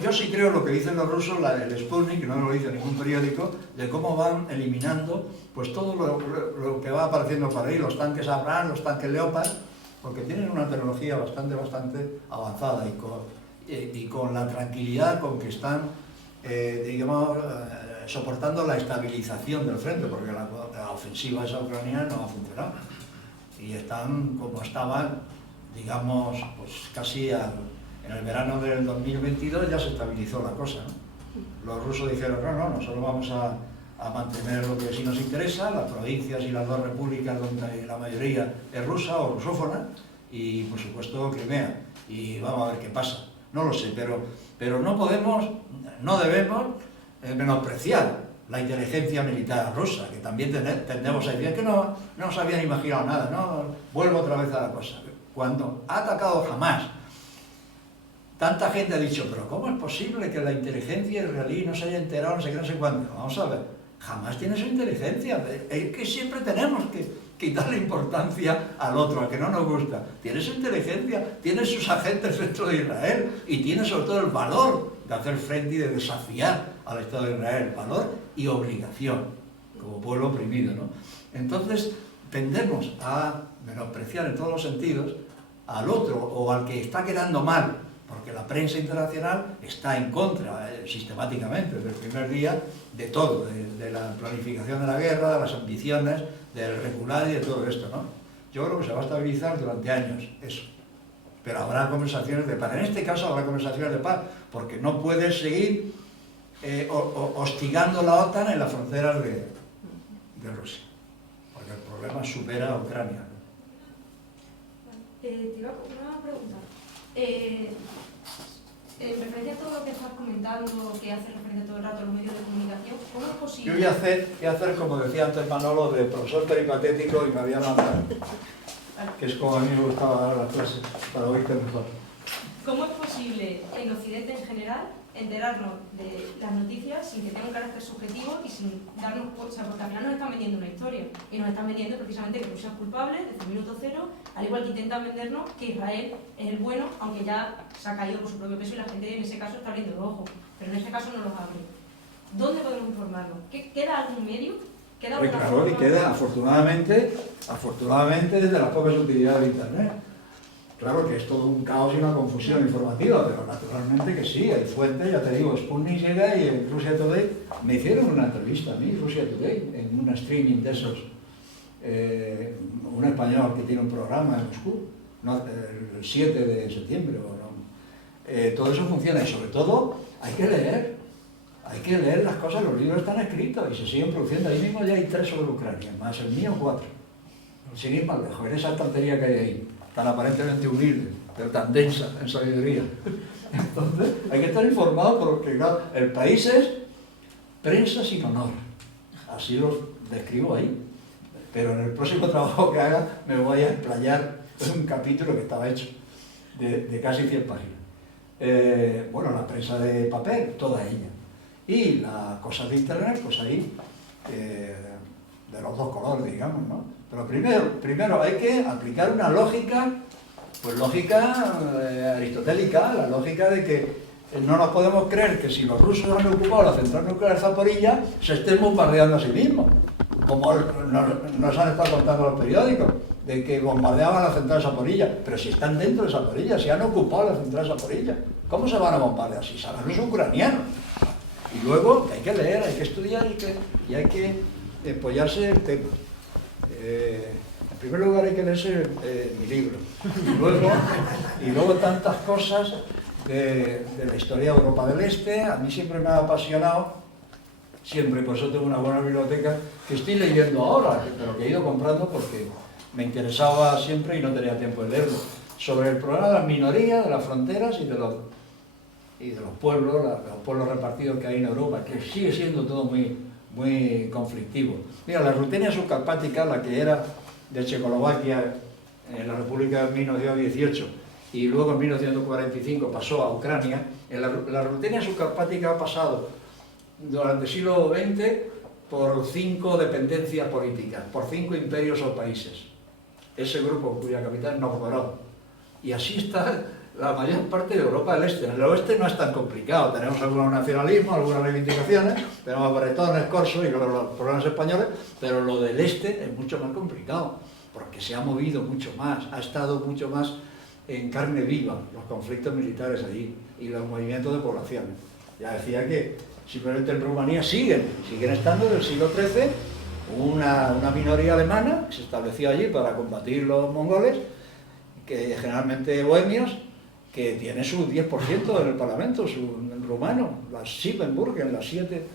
yo sí creo lo que dicen los rusos, el Sputnik, que no lo dice ningún periódico, de cómo van eliminando pues todo lo que va apareciendo por ahí, los tanques Abrams, los tanques Leopard, porque tienen una tecnología bastante avanzada y con la tranquilidad con que están, digamos, soportando la estabilización del frente, porque la ofensiva esa ucraniana no ha funcionado. Y están como estaban, digamos, pues casi en el verano del 2022 ya se estabilizó la cosa, ¿no? Los rusos dijeron, no, nosotros vamos a mantener lo que sí nos interesa, las provincias y las dos repúblicas donde la mayoría es rusa o rusófona, y por supuesto Crimea, y vamos a ver qué pasa. No lo sé, pero no debemos menospreciar la inteligencia militar rusa, que también tendemos a decir que no se habían imaginado nada, ¿no? Vuelvo otra vez a la cosa. Cuando ha atacado Hamás, tanta gente ha dicho, pero ¿cómo es posible que la inteligencia israelí no se haya enterado, no sé qué, no sé cuándo? Vamos a ver, Hamás tiene su inteligencia, es que siempre tenemos que quitarle importancia al otro, al que no nos gusta. Tiene su inteligencia, tiene sus agentes dentro de Israel y tiene sobre todo el valor de hacer frente y de desafiar al Estado de Israel, valor y obligación, como pueblo oprimido, ¿no? Entonces, tendemos a menospreciar en todos los sentidos al otro o al que está quedando mal, porque la prensa internacional está en contra sistemáticamente, desde el primer día, de todo, de la planificación de la guerra, de las ambiciones, del recular y de todo esto, ¿no? Yo creo que se va a estabilizar durante años, eso. Pero habrá conversaciones de paz. En este caso habrá conversaciones de paz, porque no puedes seguir hostigando la OTAN en las fronteras de Rusia, porque el problema supera a Ucrania, ¿no? Te iba a preguntar, en referencia a todo lo que estás comentando, que hace referencia todo el rato a los medios de comunicación, ¿cómo es posible? Yo voy a hacer como decía antes Manolo, de profesor peripatético y me había lanzado, que es como a mí me gustaba dar las clases, para oírte mejor. ¿Cómo es posible en Occidente en general enterarnos de las noticias sin que tenga un carácter subjetivo y sin darnos cuenta? Porque al final nos están vendiendo una historia y nos están vendiendo precisamente que Rusia es culpable desde el minuto cero, al igual que intentan vendernos que Israel es el bueno, aunque ya se ha caído por su propio peso y la gente en ese caso está abriendo el ojo, pero en este caso no los abre. ¿Dónde podemos informarnos? ¿Queda algún medio? ¿Queda alguna Claro, forma? y queda afortunadamente desde las pocas utilidades de Internet. Claro que es todo un caos y una confusión informativa, pero naturalmente que sí, hay fuentes, ya te digo, Sputnik llega y en Russia Today me hicieron una entrevista a mí, Russia Today, en un streaming de esos, un español que tiene un programa en Moscú, el 7 de septiembre, todo eso funciona y sobre todo hay que leer las cosas, los libros están escritos y se siguen produciendo, ahí mismo ya hay 3 sobre Ucrania, más el mío 4, sin ir más lejos, en esa estantería que hay ahí, tan aparentemente humilde, pero tan densa en sabiduría. Entonces, hay que estar informado porque, claro, el país es prensa sin honor. Así lo describo ahí. Pero en el próximo trabajo que haga me voy a explayar en un capítulo que estaba hecho, de casi 100 páginas. Bueno, la prensa de papel, toda ella. Y las cosas de Internet, pues ahí, de los dos colores, digamos, ¿no? Pero primero hay que aplicar una lógica, pues lógica aristotélica, la lógica de que no nos podemos creer que si los rusos han ocupado la central nuclear de Zaporilla, se estén bombardeando a sí mismos, como nos han estado contando los periódicos, de que bombardeaban la central de Zaporilla, pero si están dentro de Zaporilla, si han ocupado la central de Zaporilla, ¿cómo se van a bombardear? Si saben los ucranianos. Y luego hay que leer, hay que estudiar y hay que apoyarse el tema. En primer lugar hay que leerse mi libro y luego tantas cosas de la historia de Europa del Este. A mí siempre me ha apasionado, siempre, por eso tengo una buena biblioteca que estoy leyendo ahora, pero que he ido comprando porque me interesaba siempre y no tenía tiempo de leerlo, sobre el problema de las minorías, de las fronteras y de los pueblos repartidos que hay en Europa, que sigue siendo todo muy conflictivo. Mira, la Rutenia subcarpática, la que era de Checoslovaquia en la República de 1918, y luego en 1945 pasó a Ucrania. En la Rutenia subcarpática ha pasado durante el siglo XX por 5 dependencias políticas, por 5 imperios o países. Ese grupo cuya capital es Novgorod. Y así está la mayor parte de Europa del Este. En el oeste no es tan complicado, tenemos algunos nacionalismos, algunas reivindicaciones, tenemos bretones, corsos y los problemas españoles, pero lo del este es mucho más complicado, porque se ha movido mucho más, ha estado mucho más en carne viva los conflictos militares allí y los movimientos de poblaciones. Ya decía que simplemente en Rumanía siguen estando desde el siglo XIII una minoría alemana que se estableció allí para combatir los mongoles, que generalmente bohemios, que tiene su 10% en el Parlamento, en rumano, las Siebenbürgen, las 7,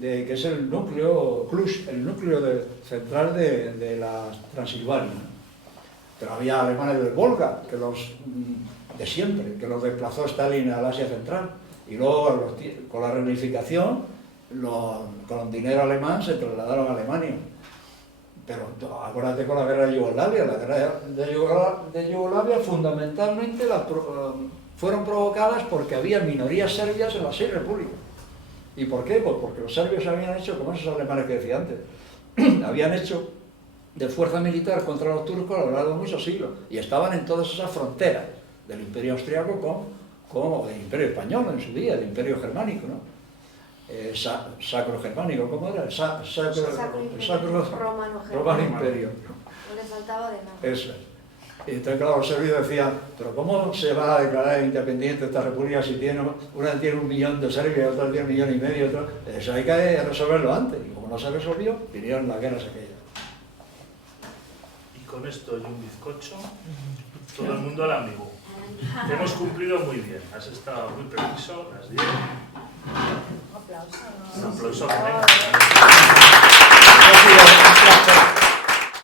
que es el núcleo Cluj, el núcleo central de la Transilvania. Pero había alemanes del Volga, que de siempre, que los desplazó Stalin al Asia Central. Y luego, con la reunificación, con dinero alemán se trasladaron a Alemania. Pero acuérdate con la guerra de Yugoslavia. La guerra de Yugoslavia fundamentalmente fueron provocadas porque había minorías serbias en las 6 repúblicas. ¿Y por qué? Pues porque los serbios habían hecho, como esos alemanes que decía antes, habían hecho de fuerza militar contra los turcos a lo largo de muchos siglos. Y estaban en todas esas fronteras del Imperio Austriaco con el Imperio Español en su día, el Imperio Germánico, ¿no? Sacro Germánico, ¿cómo era? Sacro Romano Imperio. No le faltaba de nada. Eso es. Y entonces, claro, los serbios decían, pero ¿cómo se va a declarar independiente esta república si una tiene 1 millón de serbios, otra tiene 1,5 millones, otra? Eso hay que resolverlo antes. Y como no se resolvió, vinieron las guerras aquellas. Y con esto y un bizcocho, todo el mundo al amigo. Hemos cumplido muy bien, has estado muy preciso, las 10. Un aplauso. Un aplauso.